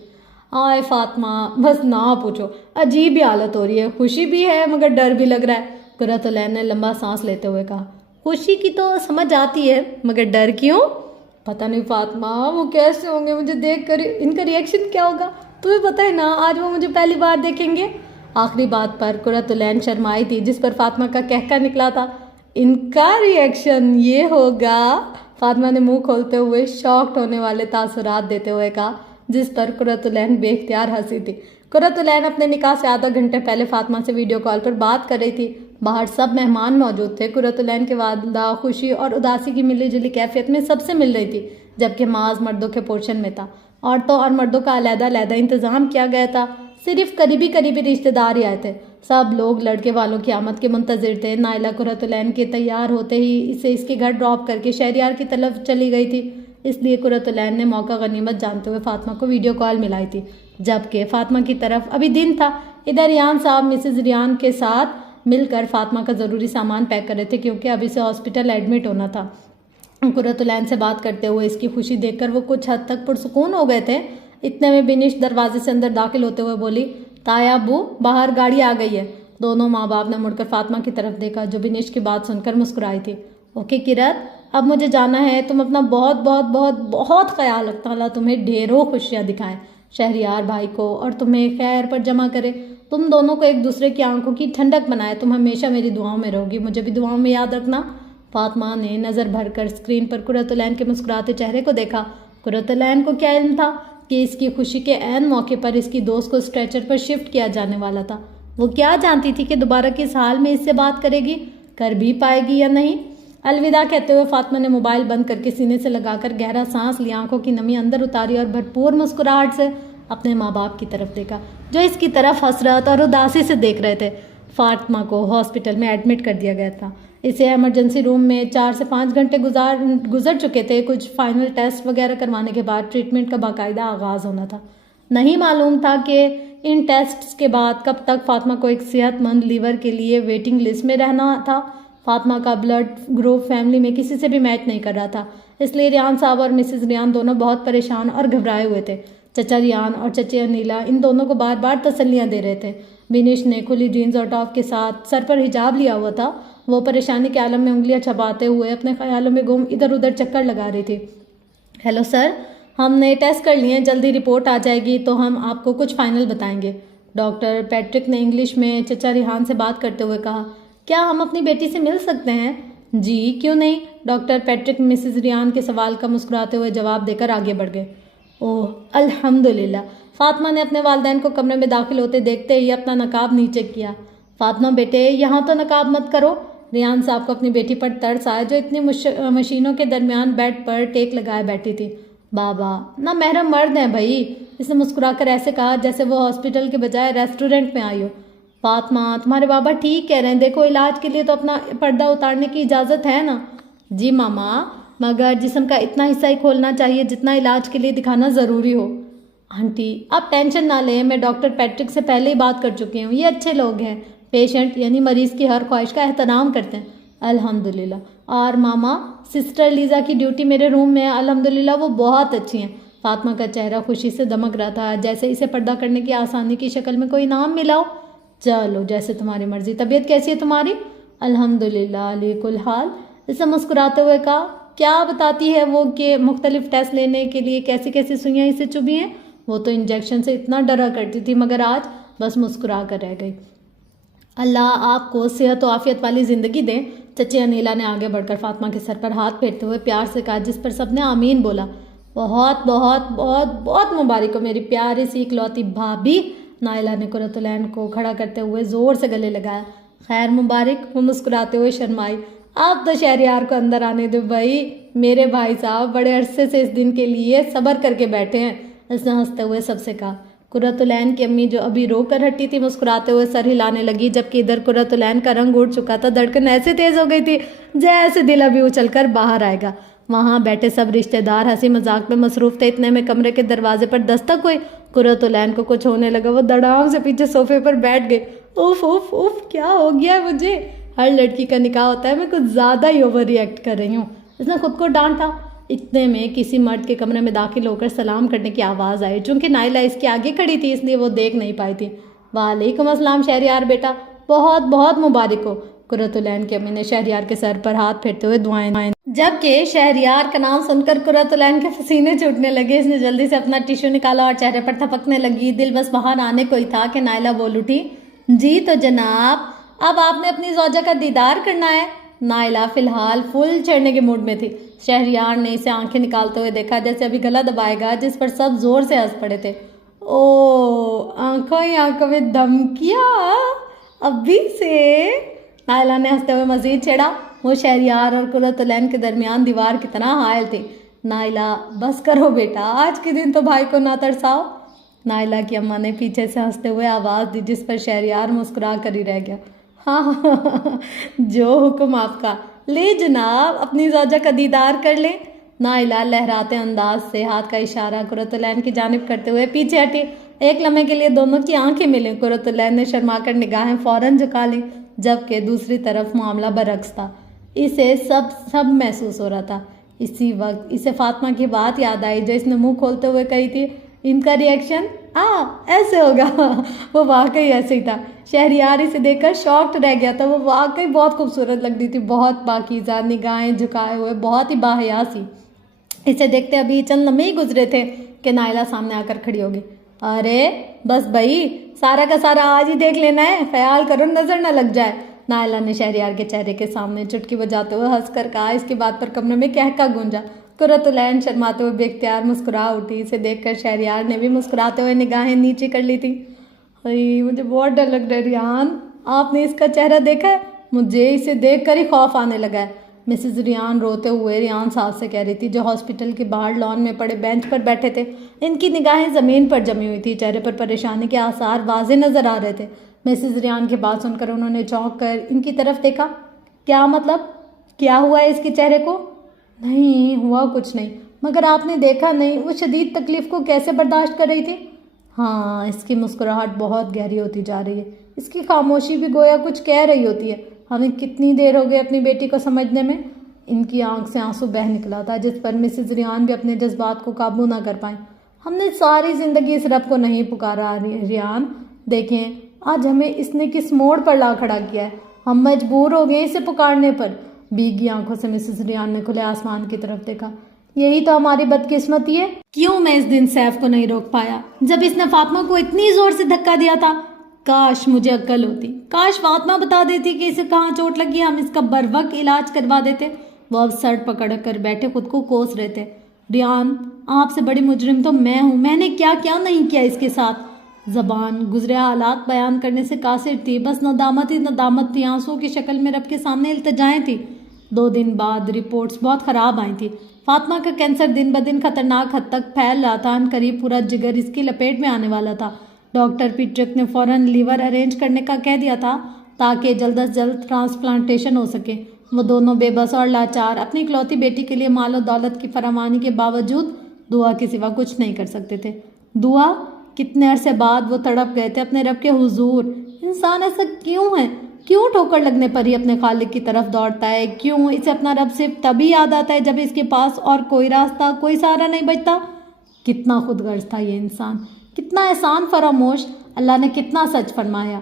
آئے فاطمہ، بس نہ پوچھو، عجیب ہی حالت ہو رہی ہے، خوشی بھی ہے مگر ڈر بھی لگ رہا ہے، قرۃ العین نے لمبا سانس لیتے ہوئے کہا۔ خوشی کی تو سمجھ آتی ہے مگر ڈر کیوں؟ پتہ نہیں فاطمہ، وہ کیسے ہوں گے مجھے دیکھ کر، ان کا ریئیکشن کیا ہوگا؟ تمہیں پتہ ہے نا آج وہ مجھے پہلی بار دیکھیں گے۔ آخری بات پر قرۃ العین شرمائی تھی جس پر فاطمہ کا کہکا نکلا تھا۔ ان کا ریئیکشن یہ ہوگا، فاطمہ نے منہ کھولتے ہوئے شاکڈ ہونے والے تاثرات دیتے ہوئے کہا، جس پر قرۃ العین بے اختیار ہنسی تھی۔ قرۃ العین اپنے نکاح سے آدھا گھنٹے پہلے فاطمہ سے ویڈیو کال پر بات کر رہی تھی۔ باہر سب مہمان موجود تھے۔ قرۃ العین کے والدہ خوشی اور اداسی کی ملی جلی کیفیت میں سب سے مل رہی تھی، جبکہ معاذ مردوں کے پورشن میں تھا۔ عورتوں اور مردوں کا علیحدہ علیحدہ انتظام کیا گیا تھا، صرف قریبی رشتہ دار ہی آئے تھے۔ سب لوگ لڑکے والوں کی آمد کے منتظر تھے۔ نائلہ قرۃ العین کے تیار ہوتے ہی اسے اس کے گھر ڈراپ کر کے شہریار کی طرف چلی گئی تھی، اس لیے قرۃ العین نے موقع غنیمت جانتے ہوئے فاطمہ کو ویڈیو کال ملائی تھی، جبکہ فاطمہ کی طرف ابھی دن تھا۔ ادھر ریان صاحب مسز ریان کے ساتھ مل کر فاطمہ کا ضروری سامان پیک کر رہے تھے کیونکہ اب اسے ہاسپٹل ایڈمٹ ہونا تھا۔ قرۃ العین سے بات کرتے ہوئے اس کی خوشی دیکھ کر وہ کچھ حد تک پرسکون ہو گئے تھے۔ اتنے میں بنش دروازے سے اندر داخل ہوتے ہوئے بولی، تایا ابو باہر گاڑی آ گئی ہے۔ دونوں ماں باپ نے مڑ کر فاطمہ کی طرف دیکھا جو بنش کی بات سن کر مسکرائی تھی۔ اوکے قرت، اب مجھے جانا ہے، تم اپنا بہت بہت بہت بہت خیال رکھتا، اللہ تمہیں ڈھیروں خوشیاں دکھائے، شہریار بھائی کو اور تمہیں خیر پر جمع کرے، تم دونوں کو ایک دوسرے کی آنکھوں کی ٹھنڈک بنائے، تم ہمیشہ میری دعاؤں میں رہو گی، مجھے بھی دعاؤں میں یاد رکھنا۔ فاطمہ نے نظر بھر کر اسکرین پر قرۃ العین کے مسکراتے چہرے کو دیکھا۔ قرۃ العین کو کیا علم تھا کہ اس کی خوشی کے عین موقع پر اس کی دوست کو اسٹریچر پر شفٹ کیا جانے والا تھا؟ وہ کیا جانتی تھی کہ دوبارہ کس حال میں اس سے بات کرے گی، کر بھی پائے گی یا نہیں؟ الوداع کہتے ہوئے فاطمہ نے موبائل بند کر کے سینے سے لگا کر گہرا سانس لیا، آنکھوں کی نمی اندر اتاری اور بھرپور مسکراہٹ سے اپنے ماں باپ کی طرف دیکھا جو اس کی طرف حسرت اور اداسی سے دیکھ رہے تھے۔ فاطمہ کو ہاسپٹل میں ایڈمٹ کر دیا گیا تھا۔ اسے ایمرجنسی روم میں 4 سے 5 گھنٹے گزر چکے تھے۔ کچھ فائنل ٹیسٹ وغیرہ کروانے کے بعد ٹریٹمنٹ کا باقاعدہ آغاز ہونا تھا۔ نہیں معلوم تھا کہ ان ٹیسٹس کے بعد کب تک فاطمہ کو ایک صحت مند لیور کے لیے ویٹنگ لسٹ میں رہنا تھا۔ فاطمہ کا بلڈ گروپ فیملی میں کسی سے بھی میچ نہیں کر رہا تھا، اس لیے ریان صاحب اور مسز ریان دونوں بہت پریشان اور گھبرائے ہوئے تھے۔ چچا ریان اور چچی انیلا ان دونوں کو بار بار تسلیاں دے رہے تھے۔ بینش نے کھلی جینز اور ٹاپ کے ساتھ سر پر حجاب لیا ہوا تھا۔ وہ پریشانی کے عالم میں انگلیاں چھپاتے ہوئے اپنے خیالوں میں گم ادھر ادھر چکر لگا رہی تھی۔ ہیلو سر، ہم نے ٹیسٹ کر لیے ہیں، جلدی رپورٹ آ جائے گی تو ہم آپ کو کچھ فائنل بتائیں گے، ڈاکٹر پیٹرک نے انگلش میں چچا ریحان سے بات کرتے ہوئے کہا۔ کیا ہم اپنی بیٹی سے مل سکتے ہیں؟ جی کیوں نہیں؟ ڈاکٹر پیٹرک مسز ریان کے سوال کا مسکراتے ہوئے جواب دے کر آگے بڑھ گئے۔ اوہ الحمدللہ۔ فاطمہ نے اپنے والدین کو کمرے میں داخل ہوتے دیکھتے ہی اپنا نقاب نیچے کیا۔ فاطمہ بیٹے یہاں تو نقاب مت کرو۔ ریان صاحب کو اپنی بیٹی پر ترس آیا جو اتنی مشینوں کے درمیان بیڈ پر ٹیک لگائے بیٹھی تھی۔ بابا نہ محرم مرد ہیں بھائی، اس نے مسکرا کر ایسے کہا جیسے وہ ہاسپٹل کے بجائے ریسٹورنٹ میں آئی ہو۔ فاطمہ تمہارے بابا ٹھیک کہہ رہے ہیں، دیکھو علاج کے لیے تو اپنا پردہ اتارنے کی اجازت ہے نا۔ جی ماما، مگر جسم کا اتنا حصہ ہی کھولنا چاہیے جتنا علاج کے لیے دکھانا ضروری ہو۔ آنٹی آپ ٹینشن نہ لیں، میں ڈاکٹر پیٹرک سے پہلے ہی بات کر چکی ہوں، یہ اچھے لوگ ہیں، پیشنٹ یعنی مریض کی ہر خواہش کا احترام کرتے ہیں۔ الحمدللہ۔ اور ماما سسٹر لیزا کی ڈیوٹی میرے روم میں ہے، الحمدللہ وہ بہت اچھی ہیں۔ فاطمہ کا چہرہ خوشی سے دمک رہا تھا، جیسے اسے پردہ کرنے کی آسانی کی شکل میں کوئی انعام ملا ہو۔ چلو جیسے تمہاری مرضی۔ طبیعت کیسی ہے تمہاری؟ الحمدللہ علی کل حال، اسے مسکراتے ہوئے کہا۔ کیا بتاتی ہے وہ کہ مختلف ٹیسٹ لینے کے لیے کیسی کیسی سوئیاں اسے چبھی ہیں؟ وہ تو انجیکشن سے اتنا ڈرا کرتی تھی مگر آج بس مسکرا کر رہ گئی۔ اللہ آپ کو صحت و عافیت والی زندگی دے۔ چچی انیلا نے آگے بڑھ کر فاطمہ کے سر پر ہاتھ پھیرتے ہوئے پیار سے کہا، جس پر سب نے آمین بولا۔ بہت بہت بہت بہت مبارک ہو میری پیاری سی اکلوتی بھابھی۔ نائلہ نے قرۃ العین کو کھڑا کرتے ہوئے زور سے گلے لگایا۔ خیر مبارک، وہ مسکراتے ہوئے شرمائی۔ آپ تو شہریار کو اندر آنے دو بھائی، میرے بھائی صاحب بڑے عرصے سے اس دن کے لیے صبر کر کے بیٹھے ہیں، اس نے ہنستے ہوئے سب سے کہا۔ قرۃ العین کی امی جو ابھی رو کر ہٹی تھی مسکراتے ہوئے سر ہلانے لگی، جبکہ ادھر قرۃ العین کا رنگ اڑ چکا تھا، دھڑکن ایسے تیز ہو گئی تھی جیسے دل ابھی اچھل کر باہر آئے گا۔ وہاں بیٹھے سب رشتہ دار ہنسی مذاق میں مصروف تھے، اتنے میں کمرے کے دروازے پر دستک ہوئی۔ قرۃ العین کو کچھ ہونے لگا، وہ دڑام سے پیچھے صوفے پر بیٹھ گئے۔ اوف اوف اوف کیا ہو گیا ہے مجھے؟ ہر لڑکی کا نکاح ہوتا ہے، میں کچھ زیادہ ہی اوور ری ایکٹ کر رہی ہوں، اس نے خود کو ڈانٹا۔ اتنے میں کسی مرد کے کمرے میں داخل ہو کر سلام کرنے کی آواز آئی، چونکہ نائلہ اس کے آگے کھڑی تھی اس لیے وہ دیکھ نہیں پائی تھی۔ وعلیکم السلام شہریار بیٹا، بہت بہت مبارک ہو۔ قرۃ العین کی امی نے شہریار کے سر پر ہاتھ پھیرتے ہوئے دعائیں، جبکہ شہریار کا نام سن کر قرۃ العین کے پسینے چھوٹنے لگے۔ اس نے جلدی سے اپنا ٹیشو نکالا اور چہرے پر تھپکنے لگی۔ دل بس باہر آنے کو ہی تھا کہ نائلہ بول اٹھی، جی تو جناب اب آپ نے اپنی زوجہ کا دیدار کرنا ہے۔ نائلہ فی الحال فل چڑھنے کے موڈ میں تھی۔ شہریار نے اسے آنکھیں نکالتے ہوئے دیکھا جیسے ابھی گلا دبائے گا، جس پر سب زور سے ہنس پڑے تھے۔ او آنکھوں ہی آنکھوں میں دم کیا ابھی سے؟ نائلہ نے ہنستے ہوئے مزید چھیڑا۔ وہ شہریار اور قرۃ العین کے درمیان دیوار کی طرح حائل تھی۔ نائلہ بس کرو بیٹا، آج کے دن تو بھائی کو نہ ترساؤ۔ نائلہ کی اماں نے پیچھے سے ہنستے ہوئے آواز دی، جس پر شہریار مسکرا کر ہی رہ گیا۔ ہاں جو حکم آپ کا۔ لے جناب اپنی زوجہ کا دیدار کر لیں۔ نائلہ لہراتے انداز سے ہاتھ کا اشارہ قرۃ العین کی جانب کرتے ہوئے پیچھے ہٹی۔ ایک لمحے کے لیے دونوں کی آنکھیں ملیں۔ قرۃ العین نے شرما کر نگاہیں فوراً جھکا لیں، جبکہ دوسری طرف معاملہ برعکس تھا۔ اسے سب محسوس ہو رہا تھا۔ اسی وقت اسے فاطمہ کی بات یاد آئی جو اس نے منہ کھولتے ہوئے کہی تھی، ان کا ری ایکشن ایسے ہوگا۔ وہ واقعی ایسے ہی تھا۔ شہریار اسے دیکھ کر شاکڈ رہ گیا تھا۔ وہ واقعی بہت خوبصورت لگ رہی تھی، بہت پاکیزہ، نگاہیں جھکائے ہوئے، بہت ہی باحیا سی۔ اسے دیکھتے ابھی چند لمحے ہی گزرے تھے کہ نائلہ سامنے آ کر کھڑی ہوگی۔ ارے بس بھائی، سارا کا سارا آج ہی دیکھ لینا ہے، خیال کرو نظر نہ لگ جائے۔ نائلہ نے شہریار کے چہرے کے سامنے چٹکی بجاتے ہوئے ہنس کر کہا۔ اس کی بات پر کمرے میں قہقہ گونجا۔ قرۃ العین شرماتے ہوئے بے اختیار مسکرا اٹھی۔ اسے دیکھ کر شہریار نے بھی مسکراتے ہوئے نگاہیں نیچے کر لی تھی۔ مجھے بہت ڈر لگ رہا ہے ریان، آپ نے اس کا چہرہ دیکھا ہے؟ مجھے اسے دیکھ کر ہی خوف آنے لگا ہے۔ مسز ریان روتے ہوئے ریان صاحب سے کہہ رہی تھی، جو ہاسپٹل کے باہر لان میں پڑے بینچ پر بیٹھے تھے۔ ان کی نگاہیں زمین پر جمی ہوئی تھی، چہرے پر پریشانی کے آثار واضح نظر آ رہے تھے۔ مسز ریان کی بات سن کر انہوں نے چونک کر ان کی طرف دیکھا۔ کیا مطلب؟ کیا ہوا ہے اس کے چہرے کو؟ نہیں ہوا کچھ نہیں، مگر آپ نے دیکھا نہیں وہ شدید تکلیف کو کیسے برداشت کر رہی تھی؟ ہاں، اس کی مسکراہٹ بہت گہری ہوتی جا رہی ہے، اس کی خاموشی بھی گویا کچھ کہہ رہی ہوتی ہے۔ ہمیں کتنی دیر ہو گئی اپنی بیٹی کو سمجھنے میں؟ ان کی آنکھ سے آنسو بہہ نکلا تھا، جس پر مسز ریان بھی اپنے جذبات کو قابو نہ کر پائیں۔ ہم نے ساری زندگی اس رب کو نہیں پکارا ریان، دیکھیں آج ہمیں اس نے کس موڑ پر لا کھڑا کیا ہے، ہم مجبور ہو گئے اسے پکارنے پر۔ بھیگی آنکھوں سے مسز ریان نے کھلے آسمان کی طرف دیکھا۔ یہی تو ہماری بدقسمتی ہے، کیوں میں اس دن سیف کو نہیں روک پایا جب اس نے فاطمہ کو اتنی زور سے دھکا دیا تھا؟ کاش مجھے عقل ہوتی، کاش فاطمہ بتا دیتی کہ اسے کہاں چوٹ لگی، ہم اس کا بروقت علاج کروا دیتے۔ وہ اب سر پکڑ کر بیٹھے خود کو کوس رہے تھے۔ ریان، آپ سے بڑی مجرم تو میں ہوں، میں نے کیا کیا نہیں کیا اس کے ساتھ۔ زبان گزرے حالات بیان کرنے سے قاصر تھی، بس ندامت ہی ندامت تھی، آنسوں کی شکل میں رب کے سامنے التجائیں تھی۔ 2 دن بعد رپورٹس بہت خراب آئی تھی۔ فاطمہ کا کینسر دن بدن خطرناک حد تک پھیل رہا تھا، ان قریب پورا جگر اس کی لپیٹ میں آنے والا تھا۔ ڈاکٹر پیٹرک نے فوراً لیور ارینج کرنے کا کہہ دیا تھا تاکہ جلد از جلد ٹرانسپلانٹیشن ہو سکے۔ وہ دونوں بے بس اور لاچار اپنی اکلوتی بیٹی کے لیے مال و دولت کی فراوانی کے باوجود دعا کے سوا کچھ نہیں کر سکتے تھے۔ دعا؟ کتنے عرصے بعد وہ تڑپ گئے تھے اپنے رب کے حضور۔ انسان ایسا کیوں ہے؟ کیوں ٹھوکر لگنے پر ہی اپنے خالق کی طرف دوڑتا ہے؟ کیوں اسے اپنا رب صرف تبھی یاد آتا ہے جب اس کے پاس اور کوئی راستہ، کوئی سہارا نہیں بچتا؟ کتنا خود غرض تھا یہ انسان، کتنا احسان فراموش۔ اللہ نے کتنا سچ فرمایا۔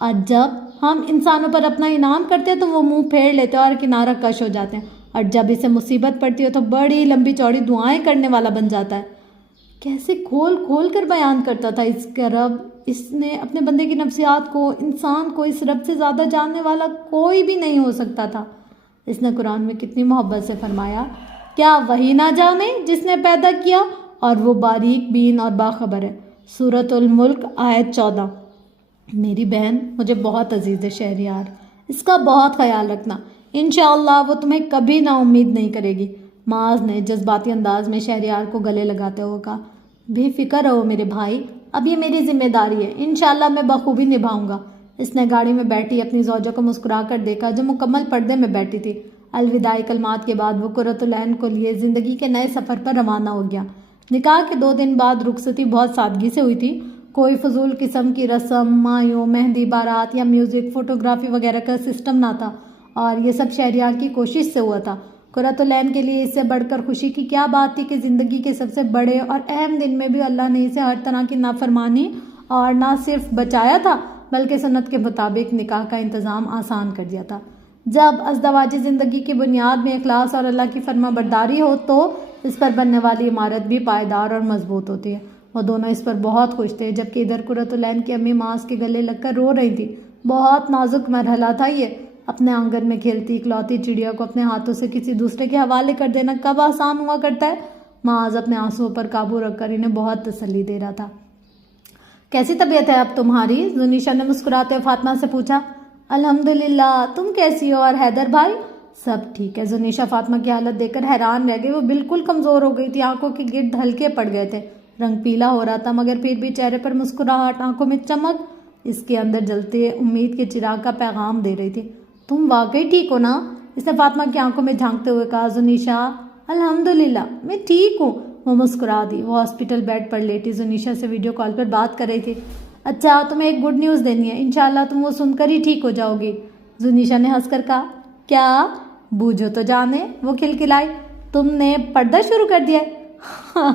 اور جب ہم انسانوں پر اپنا انعام کرتے ہیں تو وہ منہ پھیر لیتے اور کنارہ کش ہو جاتے ہیں، اور جب اسے مصیبت پڑتی ہے تو بڑی لمبی چوڑی دعائیں کرنے والا بن جاتا ہے۔ کیسے کھول کھول کر بیان کرتا تھا اس کا رب۔ اس نے اپنے بندے کی نفسیات کو، انسان کو اس رب سے زیادہ جاننے والا کوئی بھی نہیں ہو سکتا تھا۔ اس نے قرآن میں کتنی محبت سے فرمایا، کیا وہی نہ جانے جس نے پیدا کیا اور وہ باریک بین اور باخبر ہے۔ سورۃ الملک آیت 14۔ میری بہن مجھے بہت عزیز ہے شہریار، اس کا بہت خیال رکھنا، انشاءاللہ وہ تمہیں کبھی نا امید نہیں کرے گی۔ معاذ نے جذباتی انداز میں شہریار کو گلے لگاتے ہوئے کہا، بے فکر رہو میرے بھائی، اب یہ میری ذمہ داری ہے، انشاءاللہ میں بخوبی نبھاؤں گا۔ اس نے گاڑی میں بیٹھی اپنی زوجہ کو مسکرا کر دیکھا جو مکمل پردے میں بیٹھی تھی۔ الوداعی کلمات کے بعد وہ قرۃ العین کو لیے زندگی کے نئے سفر پر روانہ ہو گیا۔ نکاح کے 2 دن بعد رخصتی بہت سادگی سے ہوئی تھی۔ کوئی فضول قسم کی رسم، مایوں، مہندی، بارات یا میوزک، فوٹوگرافی وغیرہ کا سسٹم نہ تھا، اور یہ سب شہریار کی کوشش سے ہوا تھا۔ قرۃ العین کے لیے اس سے بڑھ کر خوشی کی کیا بات تھی کہ زندگی کے سب سے بڑے اور اہم دن میں بھی اللہ نے اسے ہر طرح کی نافرمانی اور نہ صرف بچایا تھا بلکہ سنت کے مطابق نکاح کا انتظام آسان کر دیا تھا۔ جب ازدواجی زندگی کی بنیاد میں اخلاص اور اللہ کی فرما برداری ہو تو اس پر بننے والی عمارت بھی پائیدار اور مضبوط ہوتی ہے۔ وہ دونوں اس پر بہت خوش تھے، جبکہ ادھر قرۃ العین کی امی معاذ کے گلے لگ کر رو رہی تھی۔ بہت نازک مرحلہ تھا یہ۔ اپنے آنگن میں کھیلتی اکلوتی چڑیا کو اپنے ہاتھوں سے کسی دوسرے کے حوالے کر دینا کب آسان ہوا کرتا ہے۔ معاذ اپنے آنسوؤں پر قابو رکھ کر انہیں بہت تسلی دے رہا تھا۔ کیسی طبیعت ہے اب تمہاری؟ زنیشا نے مسکراتے ہوئے فاطمہ سے پوچھا۔ الحمدللہ، تم کیسی ہو؟ اور حیدر بھائی؟ سب ٹھیک ہے۔ زنیشا فاطمہ کی حالت دیکھ کر حیران رہ گئی۔ وہ بالکل کمزور ہو گئی تھی، آنکھوں کے گرد ہلکے پڑ گئے تھے، رنگ پیلا ہو رہا تھا، مگر پھر بھی چہرے پر مسکراہٹ، آنکھوں میں چمک اس کے اندر جلتے امید کے چراغ کا پیغام دے رہی تھی۔ تم واقعی ٹھیک ہو نا؟ اس نے فاطمہ کی آنکھوں میں جھانکتے ہوئے کہا۔ زنیشا، الحمدللہ میں ٹھیک ہوں، وہ مسکرا دی۔ وہ ہاسپٹل بیڈ پر لیٹی زنیشا سے ویڈیو کال پر بات کر رہی تھی۔ اچھا، تمہیں ایک گڈ نیوز دینی ہے، انشاءاللہ تم وہ سن کر ہی ٹھیک ہو جاؤ گی۔ زنیشا نے ہنس کر کہا، کیا؟ بوجھو تو جانے، وہ کھلکھلائی، تم نے پردہ شروع کر دیا ہے؟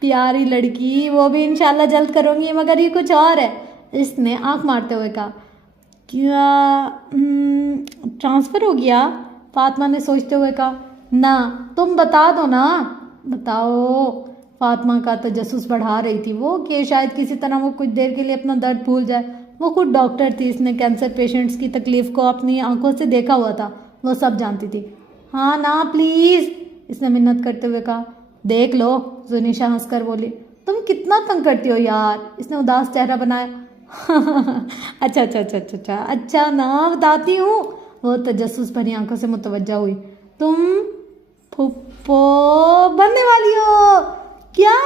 پیاری لڑکی، وہ بھی انشاءاللہ جلد کروں گی، مگر یہ کچھ اور ہے۔ اس نے آنکھ مارتے ہوئے کہا، کیا ٹرانسفر ہو گیا؟ فاطمہ نے سوچتے ہوئے کہا، نہ، تم بتا دو نا۔ بتاؤ، فاطمہ کا تجسس بڑھا رہی تھی وہ کہ شاید کسی طرح وہ کچھ دیر کے لیے اپنا درد بھول جائے۔ وہ خود ڈاکٹر تھی، اس نے کینسر پیشنٹس کی تکلیف کو اپنی آنکھوں سے دیکھا ہوا تھا، وہ سب جانتی تھی۔ ہاں نا پلیز، اس نے منت کرتے ہوئے کہا۔ دیکھ لو، زنیشا ہنس کر بولی، تم کتنا تنگ کرتی ہو یار۔ اس نے اداس چہرہ بنایا۔ اچھا نا، بتاتی ہوں۔ وہ تجسس بھری آنکھوں سے متوجہ ہوئی۔ تم پھپھو بننے والی ہو؟ کیا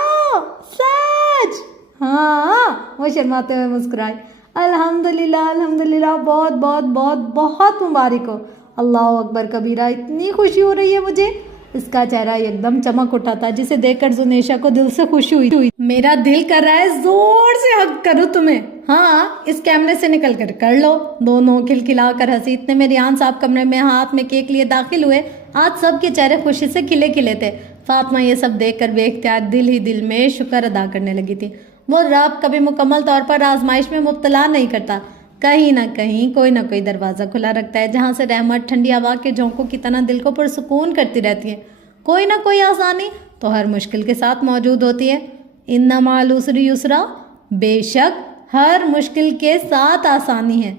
سچ؟ ہاں، وہ شرماتے ہوئے مسکرائی۔ الحمدللہ الحمدللہ، بہت بہت بہت بہت مبارک ہو۔ اللہ اکبر کبیرہ، اتنی خوشی ہو رہی ہے مجھے۔ اس کا چہرہ ایک دم چمک اٹھا تھا، جسے دیکھ کر زنیشا کو دل سے خوشی ہوئی۔ میرا دل کر رہا ہے زور سے حق کروں تمہیں۔ ہاں، اس کیمرے سے نکل کر لو۔ دونوں کھلکھلا کر ہنسی۔ اتنے میں ریان صاحب کمرے میں ہاتھ میں کیک لیے داخل ہوئے۔ آج سب کے چہرے خوشی سے کھلے کھلے تھے۔ فاطمہ یہ سب دیکھ کر بے اختیار دل ہی دل میں شکر ادا کرنے لگی تھی۔ وہ رب کبھی مکمل طور پر آزمائش میں مبتلا نہیں کرتا، کہیں نہ کہیں کوئی نہ کوئی دروازہ کھلا رکھتا ہے جہاں سے رحمت ٹھنڈی ہوا کے جھونکوں کی طرح دل کو پرسکون کرتی رہتی ہے۔ کوئی نہ کوئی آسانی تو ہر مشکل کے ساتھ موجود ہوتی ہے۔ ان مع العسر یسرا، بے شک ہر مشکل کے ساتھ آسانی ہے۔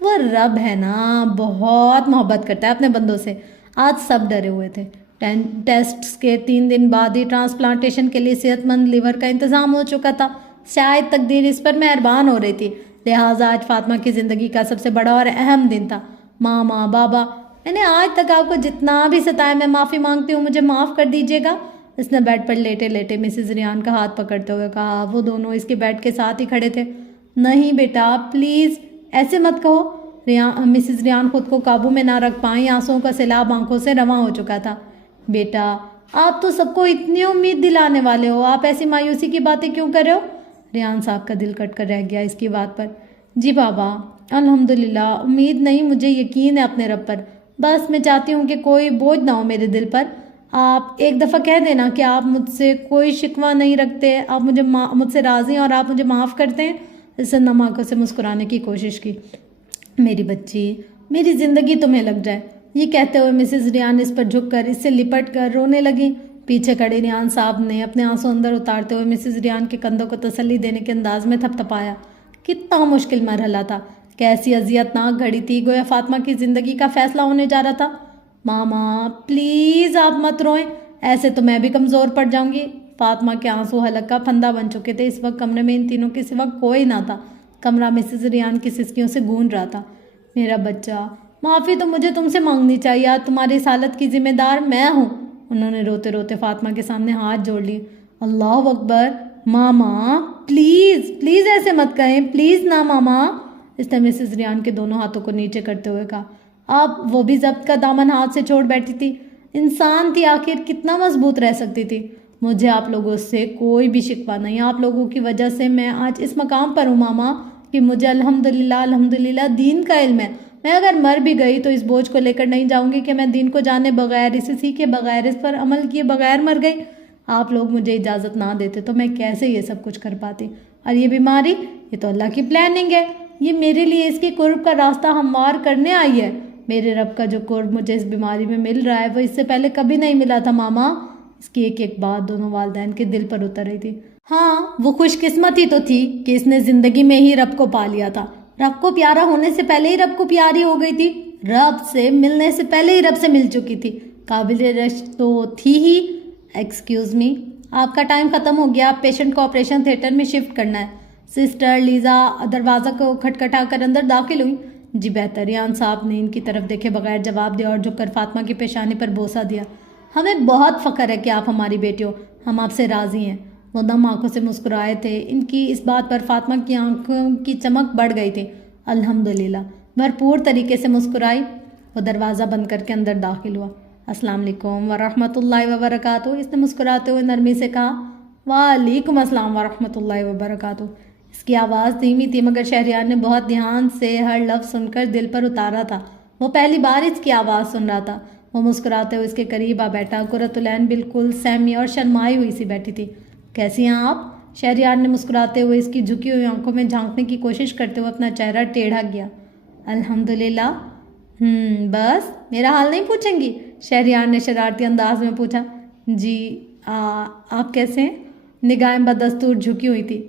وہ رب ہے نا، بہت محبت کرتا ہے اپنے بندوں سے۔ آج سب ڈرے ہوئے تھے۔ ٹیسٹس کے 3 دن بعد ہی ٹرانسپلانٹیشن کے لیے صحت مند لیور کا انتظام ہو چکا تھا۔ شاید تقدیر اس پر مہربان ہو رہی تھی، لہٰذا آج فاطمہ کی زندگی کا سب سے بڑا اور اہم دن تھا۔ ماما، بابا، میں نے آج تک آپ کو جتنا بھی ستایا، میں معافی مانگتی ہوں، مجھے معاف کر دیجیے گا۔ اس نے بیڈ پر لیٹے لیٹے مسز ریان کا ہاتھ پکڑتے ہوئے کہا۔ وہ دونوں اس کے بیڈ کے ساتھ ہی کھڑے تھے۔ نہیں بیٹا، پلیز ایسے مت کہو۔ مسز ریان خود کو قابو میں نہ رکھ پائیں، آنسوؤں کا سیلاب آنکھوں سے رواں ہو چکا تھا۔ بیٹا، آپ تو سب کو اتنی امید دلانے والے ہو، آپ ایسی مایوسی کی باتیں کیوں کر رہے ہو؟ ریان صاحب کا دل کٹ کر رہ گیا اس کی بات پر۔ جی بابا، الحمدللہ، امید نہیں، مجھے یقین ہے اپنے رب پر۔ بس میں چاہتی ہوں کہ کوئی بوجھ نہ ہو میرے دل پر۔ آپ ایک دفعہ کہہ دینا کہ آپ مجھ سے کوئی شکوہ نہیں رکھتے، آپ مجھ سے راضی ہیں اور آپ مجھے معاف کرتے ہیں۔ اس سے نم آنکھوں سے مسکرانے کی کوشش کی۔ میری بچی، میری زندگی تمہیں لگ جائے، یہ کہتے ہوئے مسز ریان اس پر جھک کر اس سے لپٹ کر رونے لگیں۔ پیچھے کھڑے ریان صاحب نے اپنے آنسو اندر اتارتے ہوئے مسز ریان کے کندھوں کو تسلی دینے کے انداز میں تھپ تھپایا۔ کتنا مشکل مرحلہ تھا، کیسی اذیت ناک گھڑی تھی، گویا فاطمہ کی زندگی کا فیصلہ ہونے جا رہا تھا۔ ماما پلیز آپ مت روئیں، ایسے تو میں بھی کمزور پڑ جاؤں گی۔ فاطمہ کے آنسو حلق کا پھندا بن چکے تھے۔ اس وقت کمرے میں ان تینوں کے سوا کوئی نہ تھا۔ کمرہ مسز ریان کی سسکیوں سے گونج رہا تھا۔ میرا بچہ، معافی تو مجھے تم سے مانگنی چاہیے، آج تمہاری اس حالت کی ذمہ دار میں ہوں۔ انہوں نے روتے روتے فاطمہ کے سامنے ہاتھ جوڑ لیے۔ اللہ اکبر، ماما پلیز پلیز ایسے مت کہیں، پلیز نا ماما، اس نے مسز ریان کے دونوں ہاتھوں کو نیچے کرتے ہوئے کہا۔ آپ وہ بھی ضبط کا دامن ہاتھ سے چھوڑ بیٹھی تھی، انسان تھی آخر، کتنا مضبوط رہ سکتی تھی۔ مجھے آپ لوگوں سے کوئی بھی شکوہ نہیں، آپ لوگوں کی وجہ سے میں آج اس مقام پر ہوں ماما، کہ مجھے الحمدللہ دین کا علم ہے۔ میں اگر مر بھی گئی تو اس بوجھ کو لے کر نہیں جاؤں گی کہ میں دین کو جانے بغیر، اسے سیکھے بغیر، اس پر عمل کیے بغیر مر گئی۔ آپ لوگ مجھے اجازت نہ دیتے تو میں کیسے یہ سب کچھ کر پاتی؟ اور یہ بیماری، یہ تو اللہ کی پلاننگ ہے، یہ میرے لیے اس کے قرب کا راستہ ہموار کرنے آئی ہے۔ میرے رب کا جو قرب مجھے اس بیماری میں مل رہا ہے وہ اس سے پہلے کبھی نہیں ملا تھا ماما۔ اس کی ایک ایک بات دونوں والدین کے دل پر اتر رہی تھی۔ ہاں، وہ خوش قسمت ہی تو تھی کہ اس نے زندگی میں ہی رب کو پا لیا تھا۔ رب کو پیارا ہونے سے پہلے ہی رب کو پیاری ہو گئی تھی، رب سے ملنے سے پہلے ہی رب سے مل چکی تھی، قابل رشک تو تھی ہی۔ ایکسکیوز می، آپ کا ٹائم ختم ہو گیا، آپ پیشنٹ کو آپریشن تھیٹر میں شفٹ کرنا ہے۔ سسٹر لیزا دروازہ کو کھٹکھٹا کر اندر داخل ہوئی۔ جی بہتر، ریان صاحب نے ان کی طرف دیکھے بغیر جواب دیا اور جھک کر فاطمہ کی پیشانی پر بوسہ دیا۔ ہمیں بہت فخر ہے کہ آپ ہماری بیٹی ہو، ہم آپ سے راضی ہیں۔ وہ نم آنکھوں سے مسکرائے تھے۔ ان کی اس بات پر فاطمہ کی آنکھوں کی چمک بڑھ گئی تھی۔ الحمدللہ، بھرپور طریقے سے مسکرائی۔ وہ دروازہ بند کر کے اندر داخل ہوا۔ السلام علیکم ورحمۃ اللہ وبرکاتہ، اس نے مسکراتے ہوئے نرمی سے کہا۔ وعلیکم السلام ورحمۃ اللہ وبرکاتہ۔ اس کی آواز دھیمی تھی مگر شہریار نے بہت دھیان سے ہر لفظ سن کر دل پر اتارا تھا۔ وہ پہلی بار اس کی آواز سن رہا تھا۔ وہ مسکراتے ہوئے اس کے قریب آ بیٹھا۔ قرۃ العین بالکل سہمی اور شرمائی ہوئی سی بیٹھی تھی۔ کیسی ہیں آپ؟ شہریار نے مسکراتے ہوئے اس کی جھکی ہوئی آنکھوں میں جھانکنے کی کوشش کرتے ہوئے اپنا چہرہ ٹیڑھا کیا۔ الحمدللہ۔ بس میرا حال نہیں پوچھیں گی؟ شہریار نے شرارتی انداز میں پوچھا۔ جی آپ کیسے ہیں؟ نگاہیں بدستور جھکی ہوئی تھی۔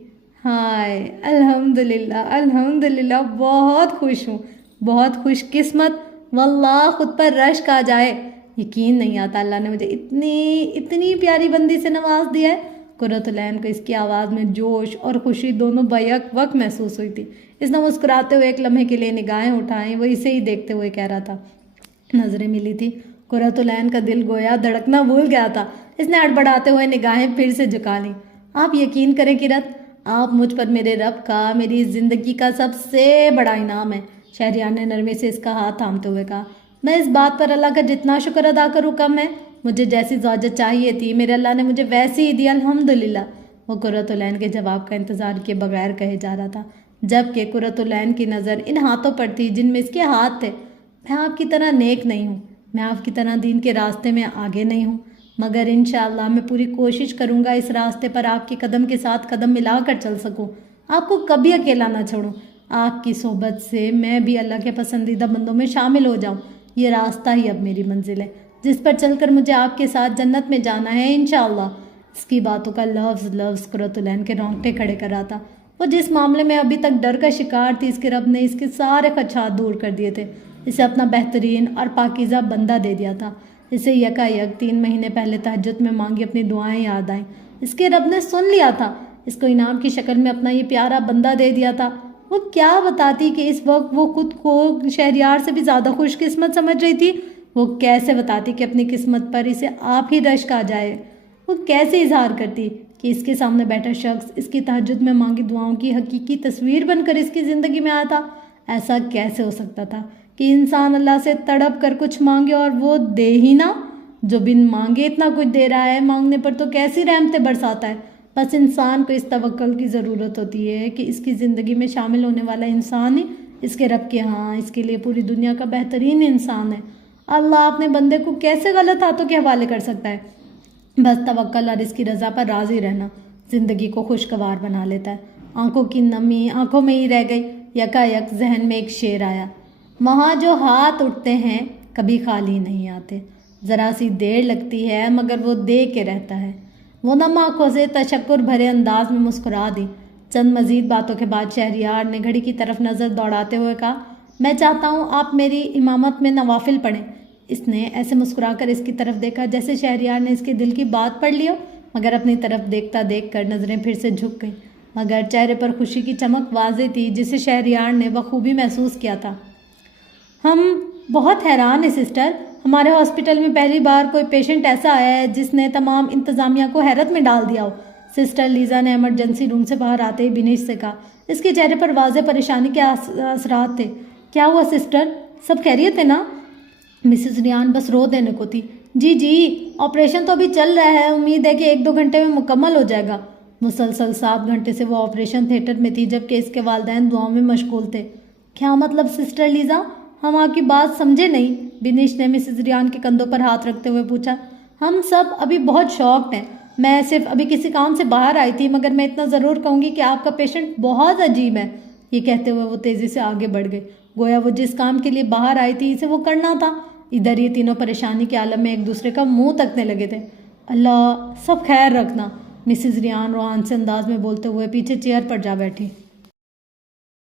ہائے الحمدللہ الحمدللہ، بہت خوش ہوں، بہت خوش قسمت، واللہ خود پر رشک آ جائے۔ یقین نہیں آتا اللہ نے مجھے اتنی پیاری بندی سے نواز دیا ہے۔ قرۃ العین کو اس کی آواز میں جوش اور خوشی دونوں بیک وقت محسوس ہوئی تھی۔ اس نے مسکراتے ہوئے ایک لمحے کے لیے نگاہیں اٹھائیں، وہ اسے ہی دیکھتے ہوئے کہہ رہا تھا۔ نظریں ملی تھی، قرۃ العین کا دل گویا دھڑکنا بھول گیا تھا۔ اس نے ہڑبڑاتے ہوئے نگاہیں پھر سے جھکا لیں۔ آپ یقین کریں قرۃ، آپ مجھ پر میرے رب کا، میری زندگی کا سب سے بڑا انعام ہے۔ شہریار نے نرمی سے اس کا ہاتھ تھامتے ہوئے کہا۔ میں اس بات پر اللہ کا جتنا شکر ادا کروں کم ہے، مجھے جیسی زوجت چاہیے تھی میرے اللہ نے مجھے ویسی ہی دی، الحمدللہ۔ وہ قرۃ العین کے جواب کا انتظار کیے بغیر کہے جا رہا تھا، جبکہ قرۃ العین کی نظر ان ہاتھوں پر تھی جن میں اس کے ہاتھ تھے۔ میں آپ کی طرح نیک نہیں ہوں، میں آپ کی طرح دین کے راستے میں آگے نہیں ہوں، مگر انشاءاللہ میں پوری کوشش کروں گا اس راستے پر آپ کے قدم کے ساتھ قدم ملا کر چل سکوں، آپ کو کبھی اکیلا نہ چھوڑوں، آپ کی صحبت سے میں بھی اللہ کے پسندیدہ بندوں میں شامل ہو جاؤں۔ یہ راستہ ہی اب میری منزل ہے جس پر چل کر مجھے آپ کے ساتھ جنت میں جانا ہے انشاءاللہ۔ اس کی باتوں کا لفظ قرۃ العین کے رونگٹے کھڑے کر رہا تھا۔ وہ جس معاملے میں ابھی تک ڈر کا شکار تھی، اس کے رب نے اس کے سارے خدشات دور کر دیے تھے، اسے اپنا بہترین اور پاکیزہ بندہ دے دیا تھا۔ اسے یکا یک 3 مہینے پہلے تہجد میں مانگی اپنی دعائیں یاد آئیں۔ اس کے رب نے سن لیا تھا، اس کو انعام کی شکل میں اپنا یہ پیارا بندہ دے دیا تھا۔ وہ کیا بتاتی کہ اس وقت وہ خود کو شہریار سے بھی زیادہ خوش قسمت سمجھ رہی تھی؟ وہ کیسے بتاتی کہ اپنی قسمت پر اسے آپ ہی رشک آ جائے؟ وہ کیسے اظہار کرتی کہ اس کے سامنے بیٹھا شخص اس کی تہجد میں مانگی دعاؤں کی حقیقی تصویر بن کر اس کی زندگی میں آیا تھا؟ ایسا کیسے ہو سکتا تھا کہ انسان اللہ سے تڑپ کر کچھ مانگے اور وہ دے ہی نہ؟ جو بن مانگے اتنا کچھ دے رہا ہے، مانگنے پر تو کیسی رحمتیں برساتا ہے۔ بس انسان کو اس توکل کی ضرورت ہوتی ہے کہ اس کی زندگی میں شامل ہونے والا انسان ہی اس کے رب کے ہاں اس کے لیے پوری دنیا کا بہترین انسان ہے۔ اللہ اپنے بندے کو کیسے غلط ہاتھوں کے حوالے کر سکتا ہے؟ بس توکل اور اس کی رضا پر راضی رہنا زندگی کو خوشگوار بنا لیتا ہے۔ آنکھوں کی نمی آنکھوں میں ہی رہ گئی۔ یکا یک ذہن میں ایک شعر آیا، وہاں جو ہاتھ اٹھتے ہیں کبھی خالی نہیں آتے، ذرا سی دیر لگتی ہے مگر وہ دے کے رہتا ہے۔ وہ نم آنکھوں سے تشکر بھرے انداز میں مسکرا دی۔ چند مزید باتوں کے بعد شہریار نے گھڑی کی طرف نظر دوڑاتے ہوئے کہا، میں چاہتا ہوں آپ میری امامت میں نوافل پڑھیں۔ اس نے ایسے مسکرا کر اس کی طرف دیکھا جیسے شہریار نے اس کے دل کی بات پڑھ لی ہو، مگر اپنی طرف دیکھتا دیکھ کر نظریں پھر سے جھک گئیں، مگر چہرے پر خوشی کی چمک واضح تھی جسے شہریار نے بخوبی محسوس کیا تھا۔ ہم بہت حیران ہیں سسٹر، ہمارے ہاسپٹل میں پہلی بار کوئی پیشنٹ ایسا آیا ہے جس نے تمام انتظامیہ کو حیرت میں ڈال دیا ہو۔ سسٹر لیزا نے ایمرجنسی روم سے باہر آتے ہی بنیش سے کہا۔ اس کے چہرے پر واضح پریشانی کے اثرات تھے۔ کیا ہوا سسٹر؟ سب خیریت ہے نا؟ مسز ریان بس رو دینے کو تھی۔ جی آپریشن تو ابھی چل رہا ہے، امید ہے کہ 1-2 گھنٹے میں مکمل ہو جائے گا۔ مسلسل 7 گھنٹے سے وہ آپریشن تھیٹر میں تھی جبکہ اس کے والدین دعاؤں میں مشغول تھے۔ کیا مطلب سسٹر لیزا؟ ہم آپ کی بات سمجھے نہیں، بنیش نے مسز ریان کے کندھوں پر ہاتھ رکھتے ہوئے پوچھا۔ ہم سب ابھی بہت شاکڈ ہیں، میں صرف ابھی کسی کام سے باہر آئی تھی، مگر میں اتنا ضرور کہوں گی کہ آپ کا پیشنٹ بہت عجیب ہے۔ یہ کہتے ہوئے وہ تیزی سے آگے بڑھ گئی، گویا وہ جس کام کے لیے باہر آئی تھی اسے وہ کرنا تھا۔ ادھر یہ تینوں پریشانی کے عالم میں ایک دوسرے کا منہ تکنے لگے تھے۔ اللہ سب خیر رکھنا، مسز ریان روحان سے انداز میں بولتے ہوئے پیچھے چیئر پر جا بیٹھی۔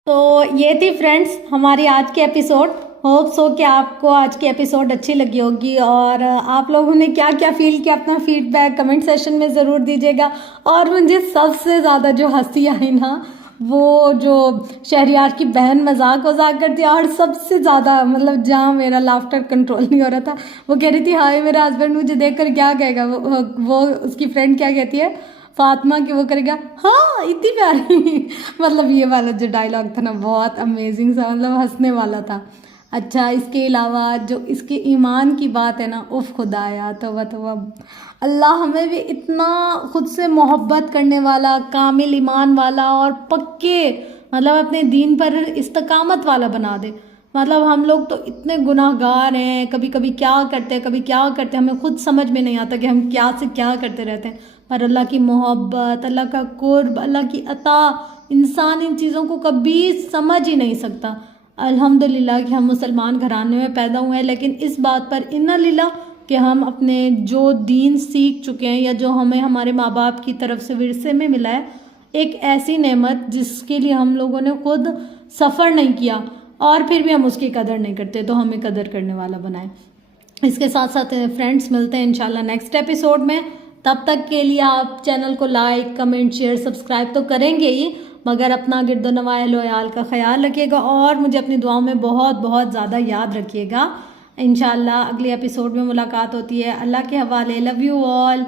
تو یہ تھی فرینڈس ہماری آج کی ایپیسوڈ۔ ہوپ سو کہ آپ کو آج کی ایپیسوڈ اچھی لگی ہوگی، اور آپ لوگوں نے کیا کیا فیل کیا اپنا فیڈ بیک کمنٹ سیشن میں ضرور دیجیے گا۔ اور مجھے سب سے زیادہ جو ہنسی آئی نا، وہ جو شہریار کی بہن مذاق کرتی، اور سب سے زیادہ مطلب جہاں میرا لافٹر کنٹرول نہیں ہو رہا تھا، وہ کہہ رہی تھی ہائے میرا ہسبینڈ مجھے دیکھ کر کیا کہے گا۔ وہ اس کی فرینڈ کیا کہتی ہے فاطمہ کہ وہ کرے گا ہاں اتنی پیاری مطلب یہ والا جو ڈائلاگ تھا نا بہت امیزنگ سا، مطلب ہنسنے والا تھا۔ اچھا اس کے علاوہ جو اس کے ایمان کی بات ہے نا، اف خدایا توبہ اللہ ہمیں بھی اتنا خود سے محبت کرنے والا، کامل ایمان والا اور پکے مطلب اپنے دین پر استقامت والا بنا دے۔ مطلب ہم لوگ تو اتنے گناہ گار ہیں، کبھی کبھی کیا کرتے ہمیں خود سمجھ میں نہیں آتا کہ ہم کیا سے کیا کرتے رہتے ہیں، پر اللہ کی محبت، اللہ کا قرب، اللہ کی عطا، انسان ان چیزوں کو کبھی سمجھ ہی نہیں سکتا۔ الحمدللہ کہ ہم مسلمان گھرانے میں پیدا ہوئے ہیں، لیکن اس بات پر انا للہ کہ ہم اپنے جو دین سیکھ چکے ہیں یا جو ہمیں ہمارے ماں باپ کی طرف سے ورثے میں ملا ہے، ایک ایسی نعمت جس کے لیے ہم لوگوں نے خود سفر نہیں کیا اور پھر بھی ہم اس کی قدر نہیں کرتے، تو ہمیں قدر کرنے والا بنائے۔ اس کے ساتھ ساتھ فرینڈس ملتے ہیں انشاءاللہ نیکسٹ ایپیسوڈ میں۔ تب تک کے لیے آپ چینل کو لائک کمنٹ شیئر سبسکرائب تو کریں گے ہی، مگر اپنا گرد و نواح اہل و عیال کا خیال رکھیے گا اور مجھے اپنی دعاؤں میں بہت بہت زیادہ یاد رکھیے گا۔ انشاءاللہ اگلی ایپیسوڈ میں ملاقات ہوتی ہے۔ اللہ کے حوالے، لو یو آل۔